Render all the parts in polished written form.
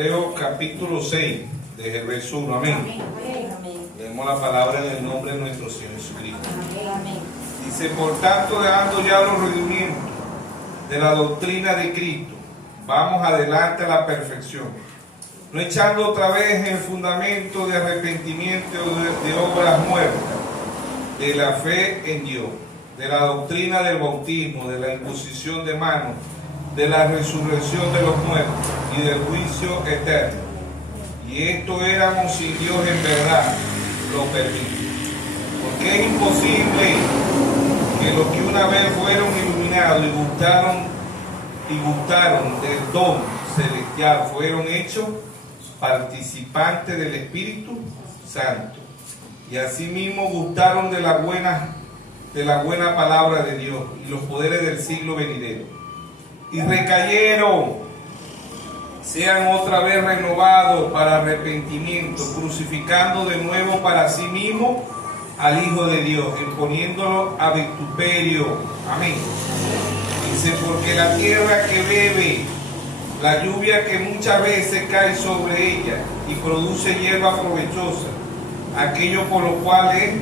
Hebreos capítulo 6, desde el verso 1. Amén. Leemos la palabra en el nombre de nuestro Señor Jesucristo. Dice: por tanto, dejando ya los rudimientos de la doctrina de Cristo, vamos adelante a la perfección, no echando otra vez el fundamento de arrepentimiento de obras muertas, de la fe en Dios, de la doctrina del bautismo, de la imposición de manos, de la resurrección de los muertos y del juicio eterno. Y esto éramos sin Dios en verdad lo permite. Porque es imposible que los que una vez fueron iluminados y gustaron del don celestial fueron hechos participantes del Espíritu Santo, y asimismo gustaron de la buena palabra de Dios y los poderes del siglo venidero, y recayeron, sean otra vez renovados para arrepentimiento, crucificando de nuevo para sí mismo al Hijo de Dios, exponiéndolo a vituperio. Amén. Dice: porque la tierra que bebe la lluvia que muchas veces cae sobre ella y produce hierba provechosa, aquello por lo cual es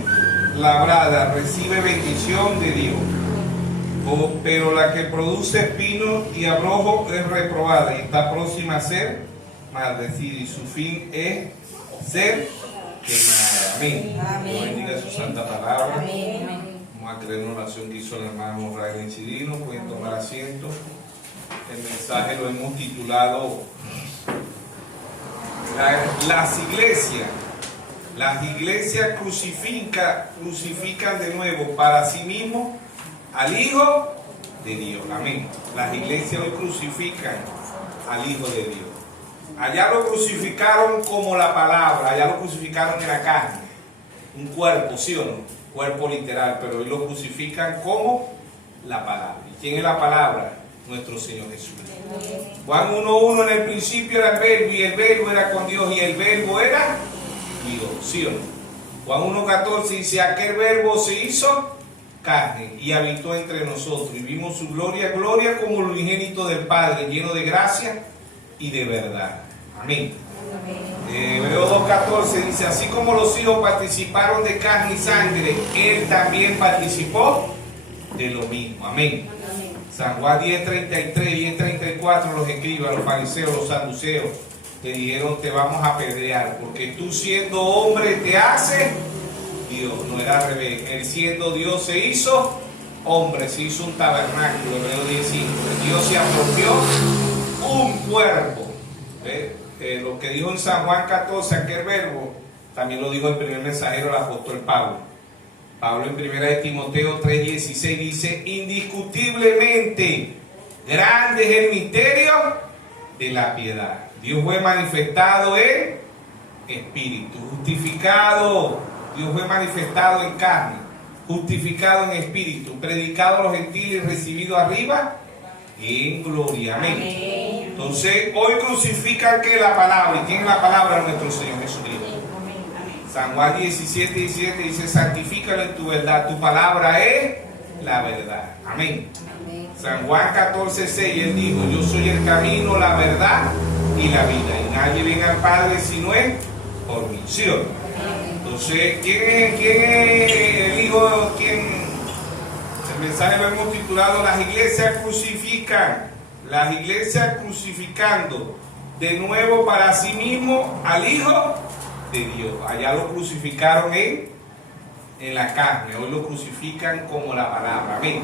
labrada, recibe bendición de Dios. Pero la que produce espino y abrojo es reprobada y está próxima a ser maldecida, y su fin es ser quemada. Amén. Dios bendiga su santa palabra. Amén. Vamos a creer en una oración que hizo el hermano Rafael Chirino. Pueden tomar asiento. El mensaje lo hemos titulado Las iglesias crucifican de nuevo para sí mismos al Hijo de Dios. Amén. Las iglesias hoy crucifican al Hijo de Dios. Allá lo crucificaron como la palabra, allá lo crucificaron en la carne, un cuerpo, ¿sí o no? Cuerpo literal, pero hoy lo crucifican como la palabra. ¿Y quién es la palabra? Nuestro Señor Jesucristo. Juan 1:1: en el principio era el verbo, y el verbo era con Dios, y el verbo era Dios, ¿sí o no? Juan 1:14 dice: aquel verbo se hizo carne y habitó entre nosotros, y vimos su gloria, gloria como el unigénito del Padre, lleno de gracia y de verdad. Amén. Hebreos 2:14 dice: así como los hijos participaron de carne y sangre, él también participó de lo mismo. Amén. San Juan 10:33, 10:34, los escribas, los fariseos, los saduceos, te dijeron: te vamos a apedrear, porque tú siendo hombre te haces Dios. No era al revés. Él siendo Dios se hizo hombre, se hizo un tabernáculo. Hebreos 10:5. Dios se apropió un cuerpo. Lo que dijo en San Juan 14, aquel verbo, también lo dijo el primer mensajero, el apóstol Pablo. Pablo en 1 de Timoteo 3:16 dice: indiscutiblemente grande es el misterio de la piedad. Dios fue manifestado en espíritu, justificado. Dios fue manifestado en carne, justificado en espíritu, predicado a los gentiles y recibido arriba en gloria. Amén. Entonces, hoy crucifican que la palabra, y tiene la palabra nuestro Señor Jesucristo. San Juan 17:17 dice: santifícalo en tu verdad, tu palabra es la verdad. Amén. San Juan 14:6, él dijo: yo soy el camino, la verdad y la vida, y nadie viene al Padre si no es por mí. ¿Sí o no? Entonces, ¿quién es el Hijo? El mensaje lo hemos titulado Las iglesias crucifican. Las iglesias crucificando de nuevo para sí mismo al Hijo de Dios. Allá lo crucificaron en la carne, hoy lo crucifican como la palabra. Amén.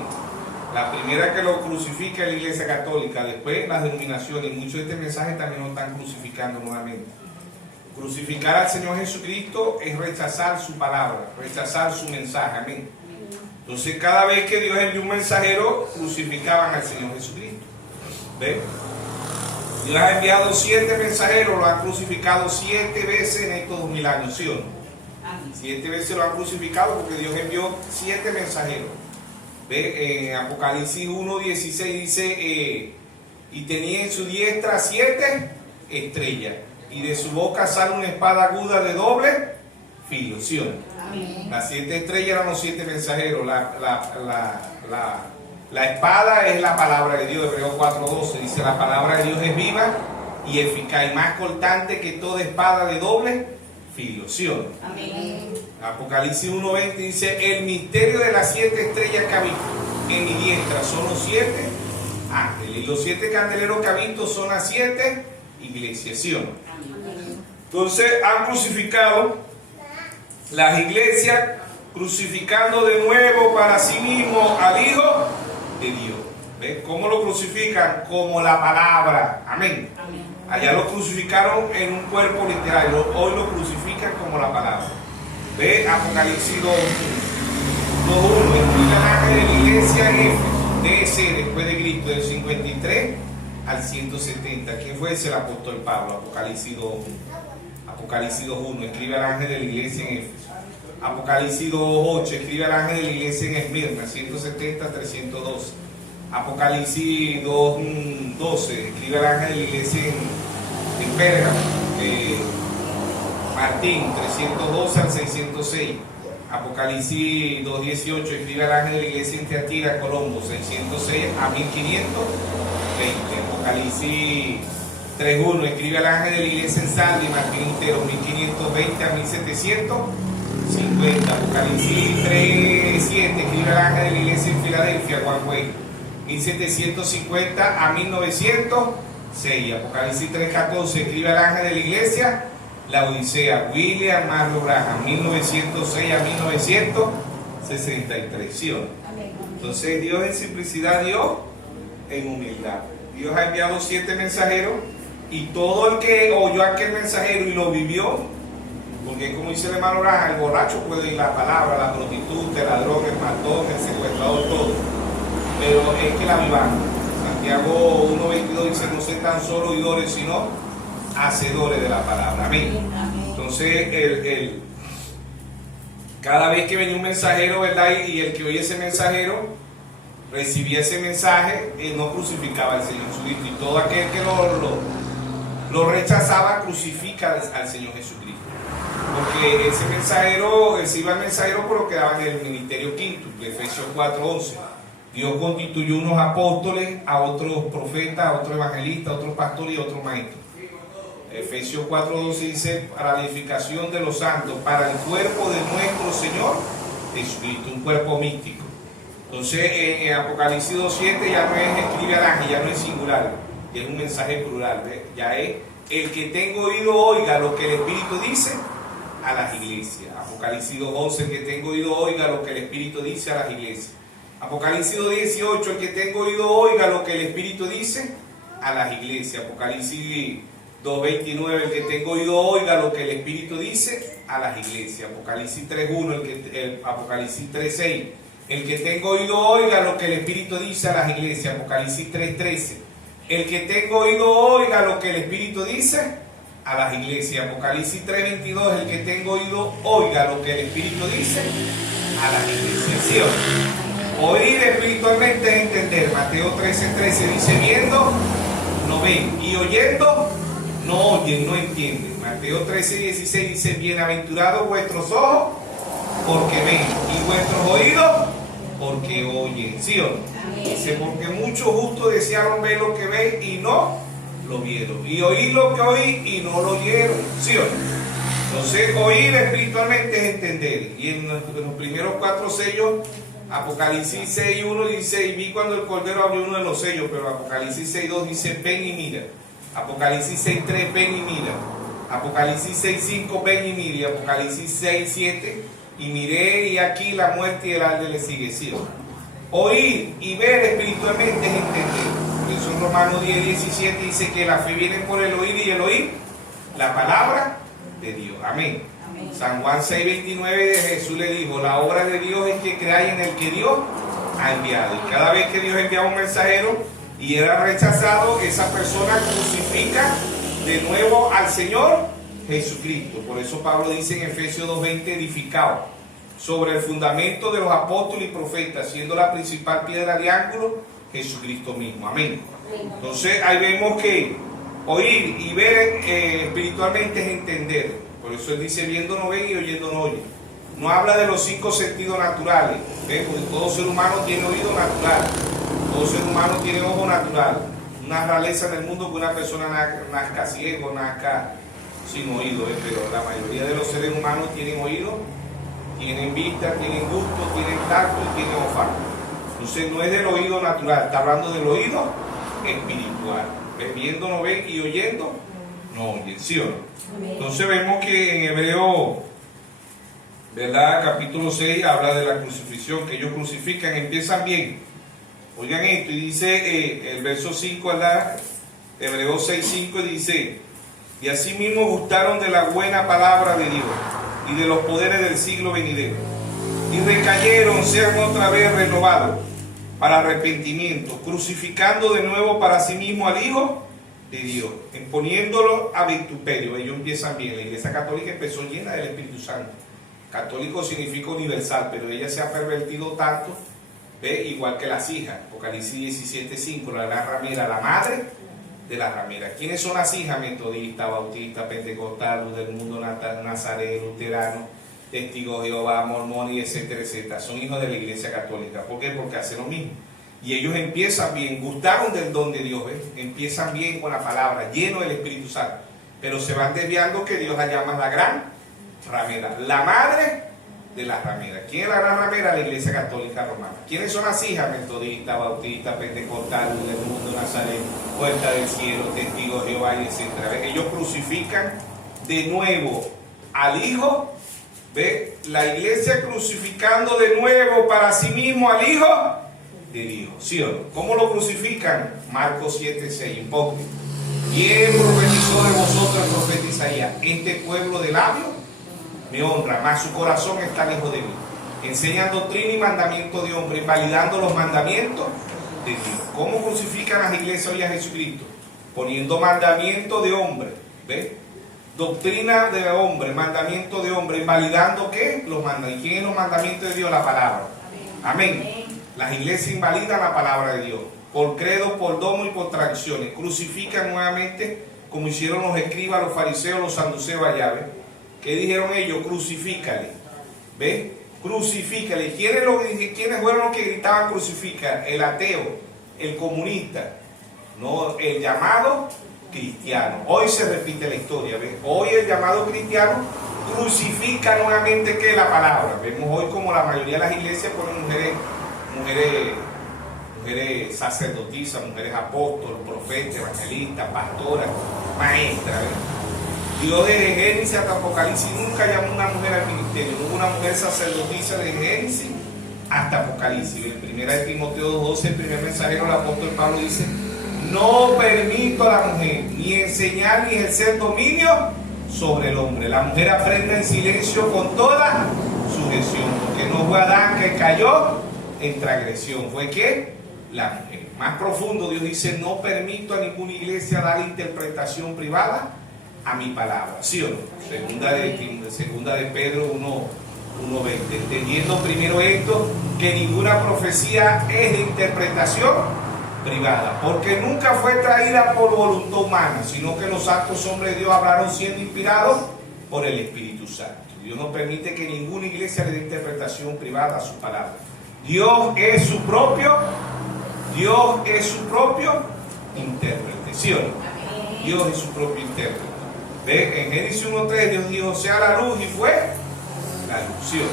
La primera que lo crucifica es la Iglesia Católica, después las denominaciones, y muchos de este mensaje también lo están crucificando nuevamente. Crucificar al Señor Jesucristo es rechazar su palabra, rechazar su mensaje. Amén. Entonces, cada vez que Dios envió un mensajero, crucificaban al Señor Jesucristo. ¿Ven? Dios ha enviado 7 mensajeros, lo han crucificado 7 veces en estos 2000 años, ¿sí o no? 7 veces lo han crucificado porque Dios envió 7 mensajeros. ¿Ve? En Apocalipsis 1:16 dice: y tenía en su diestra 7 estrellas, y de su boca sale una espada aguda de doble filo, ¿sí o no? Las 7 estrellas eran los 7 mensajeros. La espada es la palabra de Dios. Hebreos 4:12 dice: la palabra de Dios es viva y eficaz, y más cortante que toda espada de doble filo. ¿Sí o no? Amén. Apocalipsis 1:20 dice: el misterio de las 7 estrellas que ha visto en mi diestra son los 7 ángeles, y los 7 candeleros que ha visto son las 7 iglesias. ¿Sí o no? Entonces han crucificado las iglesias, crucificando de nuevo para sí mismo al Hijo de Dios. ¿Ves cómo lo crucifican? Como la palabra. Amén. Allá lo crucificaron en un cuerpo literal, hoy lo crucifican como la palabra. Ve Apocalipsis 2:1. Escribe al ángel de la iglesia en Éfeso, D.C., después de Cristo, del 53 al 170. ¿Quién fue ese? El apóstol Pablo. Apocalipsis 2:1. Apocalipsis 2:1. Escribe al ángel de la iglesia en Éfeso. Apocalipsis 2:8. Escribe al ángel de la iglesia en Esmirna, 170-312. Apocalipsis 2:12. Escribe al ángel de la iglesia en Pérgamo, Martín, 312 al 606. Apocalipsis 2:18. Escribe al ángel de la iglesia en Teatira, Colombo, 606 a 1520. Apocalipsis 3:1. Escribe al ángel de la iglesia en Sardi, Martín Lutero, 1520 a 1750. Apocalipsis 3:7. Escribe al ángel de la iglesia en Filadelfia, Juan Güey, 1750 a 1906. Apocalipsis 3:14. Escribe al ángel de la iglesia la Odisea, William Marlowe Graham, 1906 a 1963. ¿Sí o no? Entonces Dios en simplicidad, Dios en humildad. Dios ha enviado 7 mensajeros, y todo el que oyó a aquel mensajero y lo vivió, porque como dice el hermano Graham, el borracho puede oír la palabra, la prostituta, el ladrón, el matón, el secuestrador, todo, pero es que la vivamos. Santiago 1:22 dice: no sé tan solo oidores, sino hacedores de la palabra. Amén. Entonces cada vez que venía un mensajero, ¿verdad? Y el que oía ese mensajero recibía ese mensaje, no crucificaba al Señor Jesucristo, y todo aquel que lo rechazaba crucifica al Señor Jesucristo, porque ese mensajero recibe al mensajero, pero quedaba en el ministerio quíntuple. Efesios 4:11. Dios constituyó unos apóstoles, a otros profetas, a otros evangelistas, a otros pastores y a otros maestros. Efesios 4:12 dice: para la edificación de los santos, para el cuerpo de nuestro Señor Jesucristo, un cuerpo místico. Entonces en Apocalipsis 2:7 ya no es escribe al ángel, ya no es singular, ya es un mensaje plural, ¿ves? Ya es: el que tenga oído oiga lo que el Espíritu dice a las iglesias. Apocalipsis 2:11, el que tenga oído oiga lo que el Espíritu dice a las iglesias. Apocalipsis 2:18, el que tenga oído oiga lo que el Espíritu dice a las iglesias. Apocalipsis 2:29, el que tenga oído oiga lo que el Espíritu dice a las iglesias. Apocalipsis 3:1, Apocalipsis 3:6, el que tenga oído oiga lo que el Espíritu dice a las iglesias. Apocalipsis 3:13, el que tenga oído oiga lo que el Espíritu dice a las iglesias. Apocalipsis 3:22, el que tenga oído oiga lo que el Espíritu dice a las iglesias. ¿Sí o no? Oír espiritualmente es entender. Mateo 13:13 dice: viendo no ven, y oyendo no oyen, no entienden. Mateo 13:16 dice: bienaventurados vuestros ojos porque ven, y vuestros oídos porque oyen. ¿Sí o no? Dice: porque muchos justos desearon ver lo que ven y no lo vieron, y oír lo que oí y no lo oyeron. ¿Sí o no? Entonces oír espiritualmente es entender. Y en los primeros 4 sellos, Apocalipsis 6:1 dice: y vi cuando el Cordero abrió uno de los sellos. Pero Apocalipsis 6:2 dice: ven y mira. Apocalipsis 6:3, ven y mira. Apocalipsis 6:5, ven y mira. Y Apocalipsis 6:7, y miré y aquí la muerte y el alde le sigue. ¿Sí? Oír y ver espiritualmente es entender. Por eso en Romanos 10:17 dice que la fe viene por el oír, y el oír la palabra de Dios. Amén. San Juan 6:29, Jesús le dijo: la obra de Dios es que creáis en el que Dios ha enviado. Y cada vez que Dios enviaba un mensajero y era rechazado, esa persona crucifica de nuevo al Señor Jesucristo. Por eso Pablo dice en Efesios 2:20: edificado sobre el fundamento de los apóstoles y profetas, siendo la principal piedra de ángulo Jesucristo mismo. Amén. Entonces ahí vemos que oír y ver espiritualmente es entender. Por eso él dice: viendo no ven y oyendo no oyen. No habla de los 5 sentidos naturales, ¿ves? Porque todo ser humano tiene oído natural, todo ser humano tiene ojo natural, una rareza en el mundo que una persona nazca ciego, nazca sin oído, pero la mayoría de los seres humanos tienen oído, tienen vista, tienen gusto, tienen tacto y tienen olfato. Entonces no es del oído natural, está hablando del oído espiritual. Viendo no ven y oyendo no oyen, ¿sí o no? Entonces vemos que en Hebreo, ¿verdad? Capítulo 6 habla de la crucifixión, que ellos crucifican, empiezan bien. Oigan esto, y dice el verso 5, ¿verdad? Hebreo 6:5 dice: y asimismo gustaron de la buena palabra de Dios y de los poderes del siglo venidero, y recayeron, sean otra vez renovados para arrepentimiento, crucificando de nuevo para sí mismo al Hijo de Dios, exponiéndolo a vituperio. Ellos empiezan bien. La Iglesia Católica empezó llena del Espíritu Santo. Católico significa universal, pero ella se ha pervertido tanto, ¿ve? Igual que las hijas. Apocalipsis 17:5, la gran ramera, la madre de las rameras. ¿Quiénes son las hijas? Metodista, bautista, pentecostal, luz del mundo, nazareno, luterano, testigos de Jehová, mormones, etcétera, etcétera. Son hijos de la Iglesia Católica. ¿Por qué? Porque hacen lo mismo. Y ellos empiezan bien, gustaron del don de Dios, ¿ves? Empiezan bien con la palabra, llenos del Espíritu Santo, pero se van desviando, que Dios la llama la gran ramera, la madre de las rameras. ¿Quién es la gran ramera? La Iglesia Católica Romana. ¿Quiénes son las hijas? Metodista, bautista, pentecostal, luz del mundo, nazareno, puerta del cielo, testigos de Jehová, etcétera. ¿Ves? Ellos crucifican de nuevo al Hijo. ¿Ve? La Iglesia crucificando de nuevo para sí mismo al Hijo de Dios, ¿sí o no? ¿Cómo lo crucifican? Marcos 7:6, hipócrita. ¿Quién profetizó de vosotros el profeta Isaías? Este pueblo de labios me honra, mas su corazón está lejos de mí. Enseñan doctrina y mandamiento de hombre, invalidando los mandamientos de Dios. ¿Cómo crucifican las iglesias hoy a Jesucristo? Poniendo mandamiento de hombre, ¿ves? Doctrina de hombre, mandamiento de hombre, invalidando ¿qué? Los mandamientos. ¿Quién es los mandamientos de Dios? La palabra. Amén. Amén. Las iglesias invalidan la palabra de Dios por credo, por domo y por tradiciones. Crucifican nuevamente, como hicieron los escribas, los fariseos, los saduceos allá, ¿ves? ¿Qué dijeron ellos? Crucifícale. ¿Ves? Crucifícale. ¿Quiénes fueron los que gritaban crucifica? El ateo, el comunista, no el llamado cristiano. Hoy se repite la historia, ¿ves? Hoy el llamado cristiano crucifica nuevamente ¿qué? La palabra. Vemos hoy como la mayoría de las iglesias ponen mujeres sacerdotisas, mujeres apóstoles, profetas, evangelistas, pastoras, maestras, ¿ves? Dios desde Génesis hasta Apocalipsis nunca llamó una mujer al ministerio. No hubo una mujer sacerdotisa de Génesis hasta Apocalipsis. En 1 Timoteo 2:12, el primer mensajero, el apóstol Pablo dice: no permito a la mujer ni enseñar ni ejercer dominio sobre el hombre. La mujer aprende en silencio con toda sujeción, porque no fue Adán que cayó en transgresión, fue que la mujer. Más profundo, Dios dice: no permito a ninguna iglesia dar interpretación privada a mi palabra, ¿sí o no? Segunda de Pedro 1:20. Entendiendo primero esto, que ninguna profecía es de interpretación privada, porque nunca fue traída por voluntad humana, sino que los santos hombres de Dios hablaron siendo inspirados por el Espíritu Santo. Dios no permite que ninguna iglesia le dé interpretación privada a su palabra. Dios es su propio intérprete, ¿sí o no? Dios es su propio intérprete. ¿Ve? En Génesis 1:3 Dios dijo: sea la luz, y fue la luz, ¿sí o no?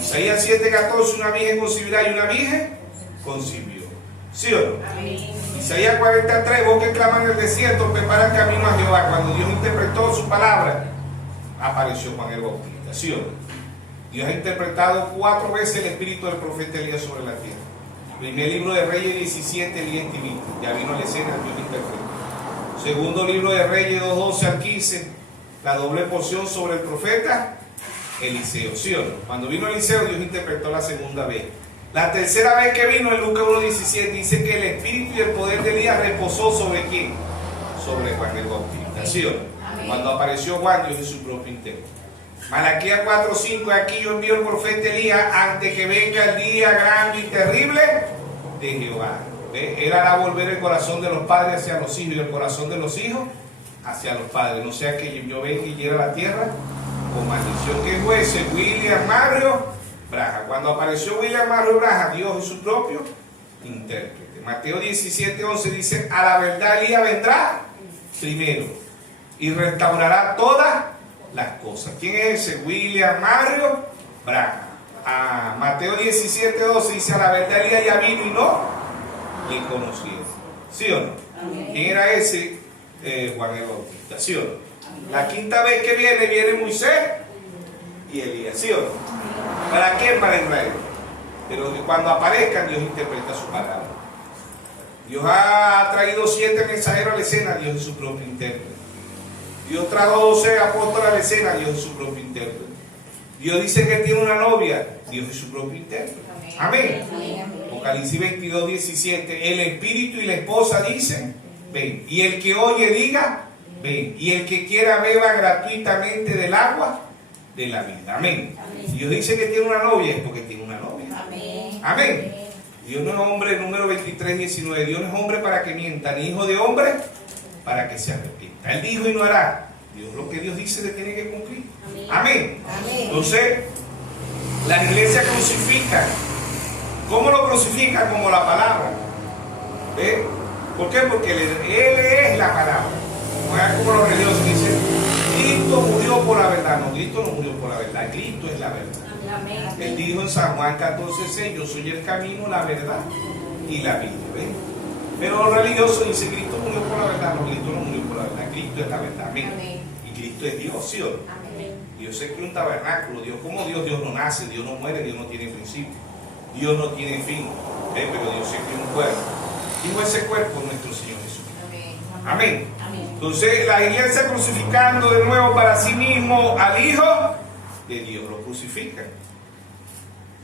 Isaías 7:14, una virgen concebirá y una virgen concibió, ¿sí o no? Amén. Isaías 43, vos que claman en el desierto, prepara el camino a Jehová. Cuando Dios interpretó su palabra, apareció Juan el Bautista, ¿sí o no? Dios ha interpretado 4 veces el espíritu del profeta Elías sobre la tierra. Primer libro de Reyes 17, Elías y Tibit. Ya vino a la escena, Dios interpretó. Segundo libro de Reyes 2:12 al 15, la doble porción sobre el profeta Eliseo, ¿sí o no? Cuando vino Eliseo, Dios interpretó la segunda vez. La tercera vez que vino, en Lucas 1:17, dice que el espíritu y el poder de Elías reposó sobre ¿quién? Sobre Juan el Bautista, ¿sí o no? Amén. Cuando apareció Juan, Dios es su propio intérprete. Malaquías 4:5, aquí yo envío el profeta Elías antes que venga el día grande y terrible de Jehová. ¿Ve? Era volver el corazón de los padres hacia los hijos y el corazón de los hijos hacia los padres. No sea que yo venga y hiera la tierra con maldición. ¿Qué fue ese? William Mario Branham. Cuando apareció William Mario Branham, Dios es su propio intérprete. Mateo 17:11 dice, a la verdad Elías vendrá primero y restaurará todas las cosas. ¿Quién es ese? William Mario Branham. Mateo 17:12 dice, a la verdad Elías ya vino y no le conocieron. ¿Sí o no? Amén. ¿Quién era ese? Juan el Bautista. ¿Sí o no? Amén. La quinta vez que viene Moisés y Elías. ¿Sí o no? Amén. ¿Para qué? Para Israel. Pero cuando aparezcan, Dios interpreta su palabra. Dios ha traído 7 mensajeros a la escena, Dios es su propio intérprete. Dios trajo 12 apóstoles a la escena, Dios es su propio intérprete. Dios dice que tiene una novia, Dios es su propio intérprete. Amén. Apocalipsis 22:17, el espíritu y la esposa dicen, ven. Y el que oye diga, ven. Y el que quiera beba gratuitamente del agua de la vida. Amén. Dios dice que tiene una novia, es porque tiene una novia. Amén. Amén. Dios no es hombre, número 23:19. Dios no es hombre para que mienta, ni hijo de hombre para que se arrepienta. Él dijo y no hará. Dios, lo que Dios dice se tiene que cumplir. Amén. Amén. Entonces, las iglesias crucifican. ¿Cómo lo crucifican? Como la palabra. ¿Ve? ¿Por qué? Porque Él es la palabra. No es como los religiosos dicen, Cristo murió por la verdad. No, Cristo no murió por la verdad. Cristo es la verdad. Amén. Él dijo en San Juan 14:6, yo soy el camino, la verdad y la vida. ¿Ven? Pero los religiosos dicen, Cristo murió por la verdad. No, Cristo no murió por la verdad. Cristo es la verdad. Amén. Amén. Y Cristo es Dios, ¿sí o no? Amén. Dios es que un tabernáculo. Dios como Dios, Dios no nace, Dios no muere, Dios no tiene principio. Dios no tiene fin. Pero Dios es que un cuerpo. Y ese cuerpo es nuestro Señor Jesús. Amén. Amén. Entonces la iglesia crucificando de nuevo para sí mismo al Hijo de Dios. Lo crucifican.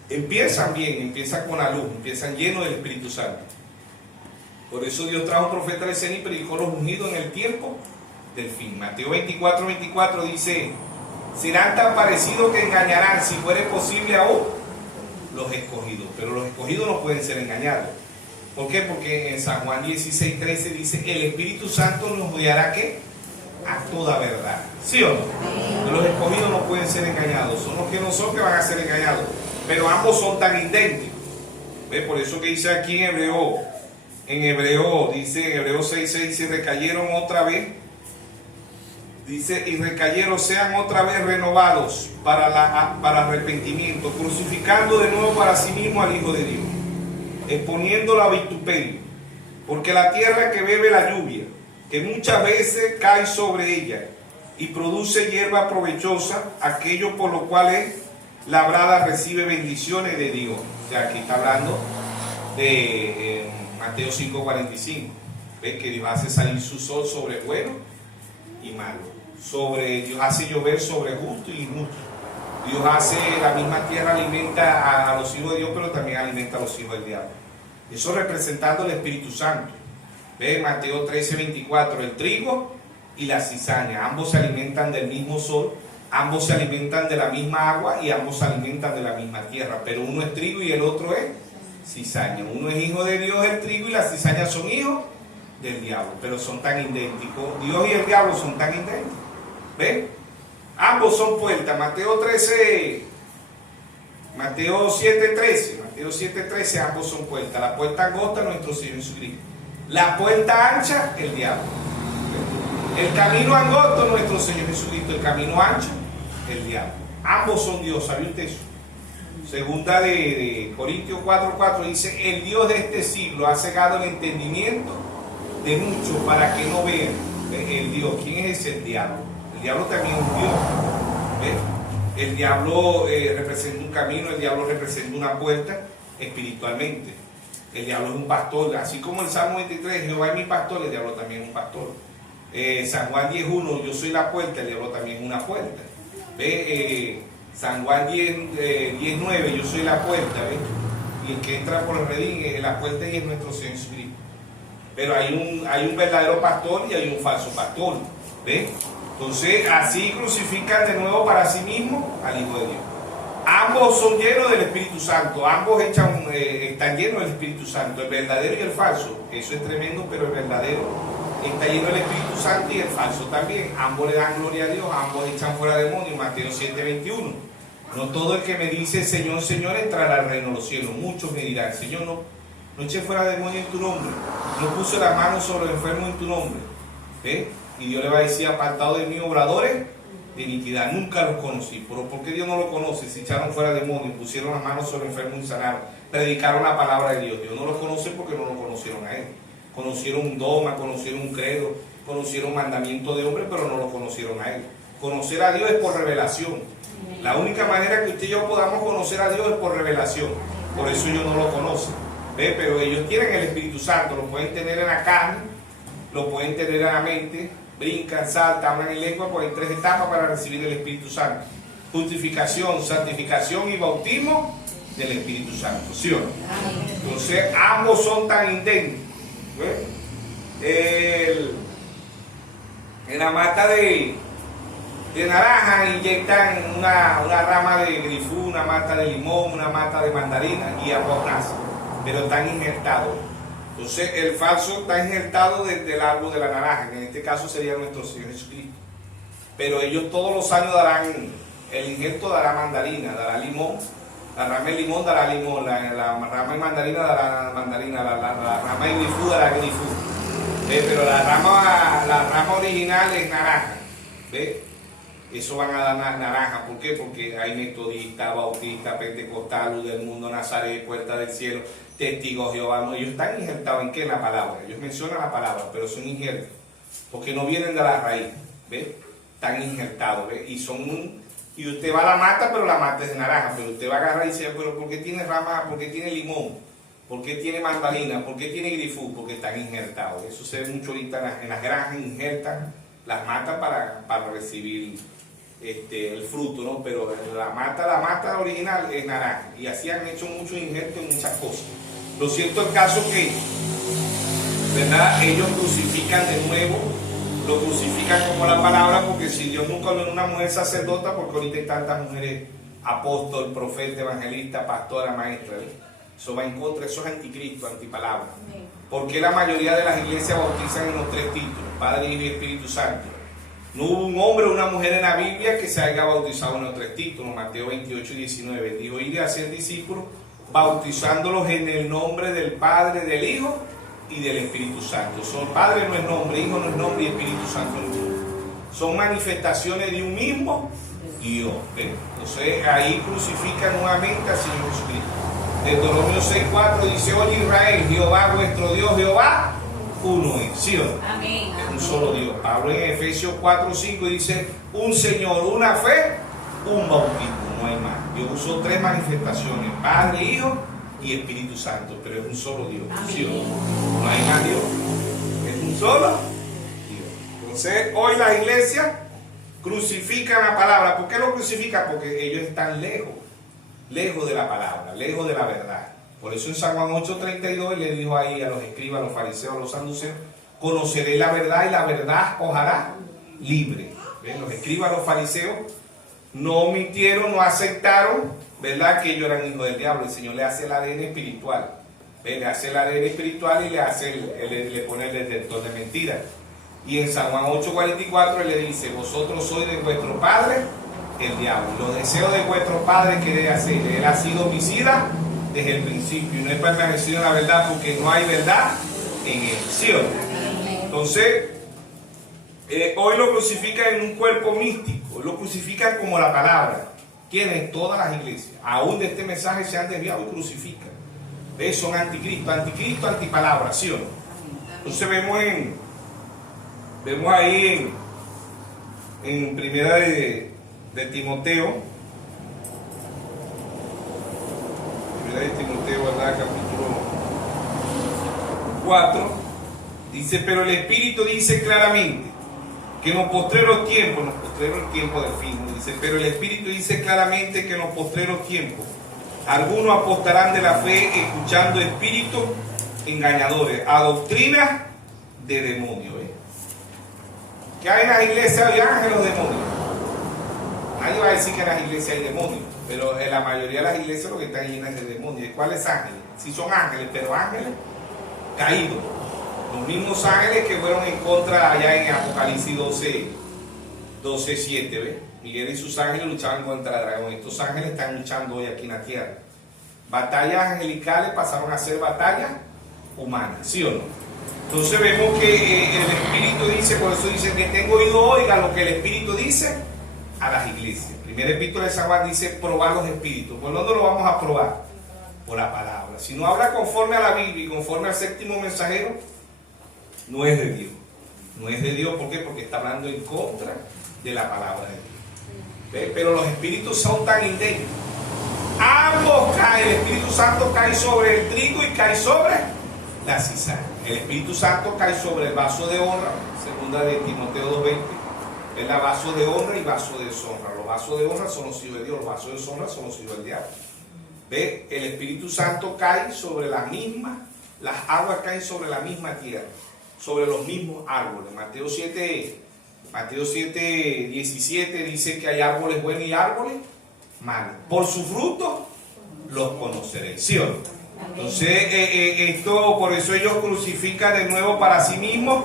Empiezan bien, empiezan con la luz, empiezan llenos del Espíritu Santo. Por eso Dios trajo un profeta de escena y predicó los ungidos en el tiempo del fin. Mateo 24:24 dice, serán tan parecidos que engañarán, si fuere posible aún, los escogidos. Pero los escogidos no pueden ser engañados. ¿Por qué? Porque en San Juan 16:13 dice, el Espíritu Santo nos guiará ¿qué? A toda verdad. ¿Sí o no? Los escogidos no pueden ser engañados. Son los que no son que van a ser engañados. Pero ambos son tan idénticos. ¿Ve? Por eso que dice aquí en Hebreo dice, en Hebreo 6:6 dice, recayeron otra vez. Dice, y recayeron, sean otra vez renovados para arrepentimiento, crucificando de nuevo para sí mismo al Hijo de Dios, exponiéndolo a vituperio, porque la tierra que bebe la lluvia, que muchas veces cae sobre ella, y produce hierba provechosa, aquello por lo cual es labrada recibe bendiciones de Dios. O sea, aquí está hablando de Mateo 5:45. ¿Ves? Que Dios hace salir su sol sobre bueno y malo. Dios hace llover sobre justo y injusto. Dios hace, la misma tierra alimenta a los hijos de Dios, pero también alimenta a los hijos del diablo. Eso representando el Espíritu Santo. ¿Ves? Mateo 13:24, el trigo y la cizaña, ambos se alimentan del mismo sol, ambos se alimentan de la misma agua y ambos se alimentan de la misma tierra, pero uno es trigo y el otro es cizaña. Uno es hijo de Dios, el trigo, y la cizaña son hijos del diablo, pero son tan idénticos. Dios y el diablo son tan idénticos. ¿Ven? Ambos son puertas. Mateo 7:13, ambos son puertas. La puerta angosta, nuestro Señor Jesucristo. La puerta ancha, el diablo. ¿Ven? El camino angosto, nuestro Señor Jesucristo. El camino ancho, el diablo. Ambos son Dios. ¿Sabe usted eso? Segunda de Corintios 4:4 dice, el Dios de este siglo ha cegado el entendimiento de muchos para que no vean. El Dios, ¿quién es ese? El diablo. El diablo también es un Dios. ¿Ves? El diablo representa un camino, el diablo representa una puerta espiritualmente. El diablo es un pastor, así como el Salmo 23, Jehová es mi pastor, el diablo también es un pastor. San Juan 10:1, yo soy la puerta, el diablo también es una puerta. ¿Ves? San Juan 10:9, yo soy la puerta, ¿ves? Y el que entra por el redín, la puerta y es nuestro Señor Jesucristo. Pero hay un verdadero pastor y hay un falso pastor. ¿Ves? Entonces, así crucifican de nuevo para sí mismos al Hijo de Dios. Ambos son llenos del Espíritu Santo, ambos están llenos del Espíritu Santo, el verdadero y el falso. Eso es tremendo, pero el verdadero está lleno del Espíritu Santo y el falso también. Ambos le dan gloria a Dios, ambos echan fuera demonios. Mateo 7:21. No todo el que me dice Señor, Señor entrará al reino de los cielos. Muchos me dirán, Señor, no. no eché fuera demonios en tu nombre, no puse las manos sobre los enfermos en tu nombre. Y Dios le va a decir, apartado de mí, obradores de iniquidad, nunca los conocí. Pero ¿por qué Dios no los conoce? Si echaron fuera demonios, pusieron las manos sobre enfermos y sanaron, predicaron la palabra de Dios. Dios no los conoce porque no lo conocieron a Él. Conocieron un dogma, conocieron un credo, conocieron mandamiento de hombre, pero no lo conocieron a Él. Conocer a Dios es por revelación. La única manera que usted y yo podamos conocer a Dios es por revelación. Por eso ellos no lo conocen. Pero ellos tienen el Espíritu Santo, lo pueden tener en la carne, lo pueden tener en la mente, brincan, saltan, hablan en lengua, pues hay 3 etapas para recibir el Espíritu Santo: justificación, santificación y bautismo del Espíritu Santo. ¿Sí o no? Entonces ambos son tan intensos. En la mata de naranja inyectan una rama de grifú, una mata de limón, una mata de mandarina y agua nace, pero están injertados. Entonces el falso está injertado desde el árbol de la naranja, que en este caso sería nuestro Señor Jesucristo. Pero ellos todos los años darán, el injerto dará mandarina, dará limón, la rama de limón dará limón, la rama de mandarina dará mandarina, la rama de grifú dará grifú. Pero la rama original es naranja. Eso van a dar naranja. ¿Por qué? Porque hay metodistas, bautistas, pentecostal, luz del mundo, Nazaret, puerta del cielo, testigos de Jehová. No, ellos están injertados en qué? En la palabra. Ellos mencionan la palabra, pero son injertos, porque no vienen de la raíz. Están injertados. Y usted va a la mata, pero la mata es de naranja. Pero usted va a agarrar y dice, pero ¿por qué tiene rama? ¿Por qué tiene limón? ¿Por qué tiene mandarina? ¿Por qué tiene grifú? Porque están injertados. Eso se ve mucho ahorita en las granjas, injertan las matas para recibir el fruto, ¿no? Pero la mata original es naranja. Y así han hecho muchos injertos en muchas cosas. Lo cierto es el caso que, ¿verdad? Ellos crucifican de nuevo, lo crucifican como la palabra, porque si Dios nunca habló en una mujer sacerdota, porque ahorita hay tantas mujeres apóstol, profeta, evangelista, pastora, maestra. Eso va en contra, eso es anticristo, antipalabra. ¿Por qué la mayoría de las iglesias bautizan en los 3 títulos? Padre, Hijo y Espíritu Santo. No hubo un hombre o una mujer en la Biblia que se haya bautizado en los 3 títulos. Mateo 28 y 19. Dijo, ir a ser discípulos, bautizándolos en el nombre del Padre, del Hijo y del Espíritu Santo. Padre no es nombre, Hijo no es nombre y Espíritu Santo no es nombre. Son manifestaciones de un mismo Dios. Entonces ahí crucifican nuevamente al Señor Jesucristo. Deuteronomio 6:4 dice, oye Israel, Jehová vuestro Dios, Jehová uno es. ¿Sí o no? Amén. Es un solo Dios. Pablo en Efesios 4:5 dice, un Señor, una fe, un bautismo, no hay más. Dios usó 3 manifestaciones, Padre, Hijo y Espíritu Santo, pero es un solo Dios. ¿Sí o no? No hay más Dios. Es un solo Dios. Entonces, hoy las iglesias crucifican la palabra. ¿Por qué lo crucifican? Porque ellos están lejos de la palabra, lejos de la verdad. Por eso en San Juan 8:32 le dijo ahí a los escribas, a los fariseos, a los saduceos, conoceréis la verdad y la verdad os hará libre. Los escribas, los fariseos, no omitieron, no aceptaron, ¿verdad?, que ellos eran hijos del diablo. El Señor le hace el ADN espiritual. Le hace el ADN espiritual y le pone el detector de mentiras. Y en San Juan 8:44 Él le dice, vosotros sois de vuestro padre el diablo. Los deseos de vuestro padre queréis hacer. Él ha sido homicida desde el principio y no es permanecido en la verdad porque no hay verdad en él. ¿Sí o no? Entonces, hoy lo crucifican en un cuerpo místico, lo crucifican como la palabra. ¿Quiénes? Todas las iglesias, aún de este mensaje se han desviado y crucifican. ¿Ves? Son anticristo, antipalabra. ¿Sí o no? Entonces vemos ahí en primera de Timoteo, ¿verdad? Capítulo 4, dice, pero el Espíritu dice claramente que en los postreros tiempos del fin, dice, pero el Espíritu dice claramente que en los postreros tiempos algunos apostarán de la fe escuchando espíritus engañadores, a doctrinas de demonios. ¿Qué hay en las iglesias? ¿Hay ángeles o demonios? Nadie va a decir que en las iglesias hay demonios, pero en la mayoría de las iglesias lo que están llenas de demonios. ¿Cuáles ángeles? Sí son ángeles, pero ángeles caídos. Los mismos ángeles que fueron en contra allá en Apocalipsis 12:7, ¿ves? Miguel y sus ángeles luchaban contra el dragón. Estos ángeles están luchando hoy aquí en la tierra. Batallas angelicales pasaron a ser batallas humana, ¿sí o no? Entonces vemos que el Espíritu dice, por eso dice que tengo oído, oiga lo que el Espíritu dice a las iglesias. Primera epístola de San Juan dice probar los espíritus. ¿Por dónde lo vamos a probar? Por la palabra. Si no habla conforme a la Biblia y conforme al séptimo mensajero, no es de Dios. No es de Dios, ¿por qué? Porque está hablando en contra de la palabra de Dios. Pero los espíritus son tan idénticos. Ambos caen, el Espíritu Santo cae sobre el trigo y cae sobre la cizaña. El Espíritu Santo cae sobre el vaso de honra, segunda de Timoteo 2:20. Es la vaso de honra y vaso de deshonra. Los vasos de honra son los hijos de Dios, los vasos de deshonra son los hijos del diablo. ¿Ve? El Espíritu Santo cae sobre la misma, las aguas caen sobre la misma tierra, sobre los mismos árboles. Mateo 7:17 dice que hay árboles buenos y árboles malos. Por su fruto los conoceréis. ¿Sí o no? Entonces, por eso ellos crucifican de nuevo para sí mismos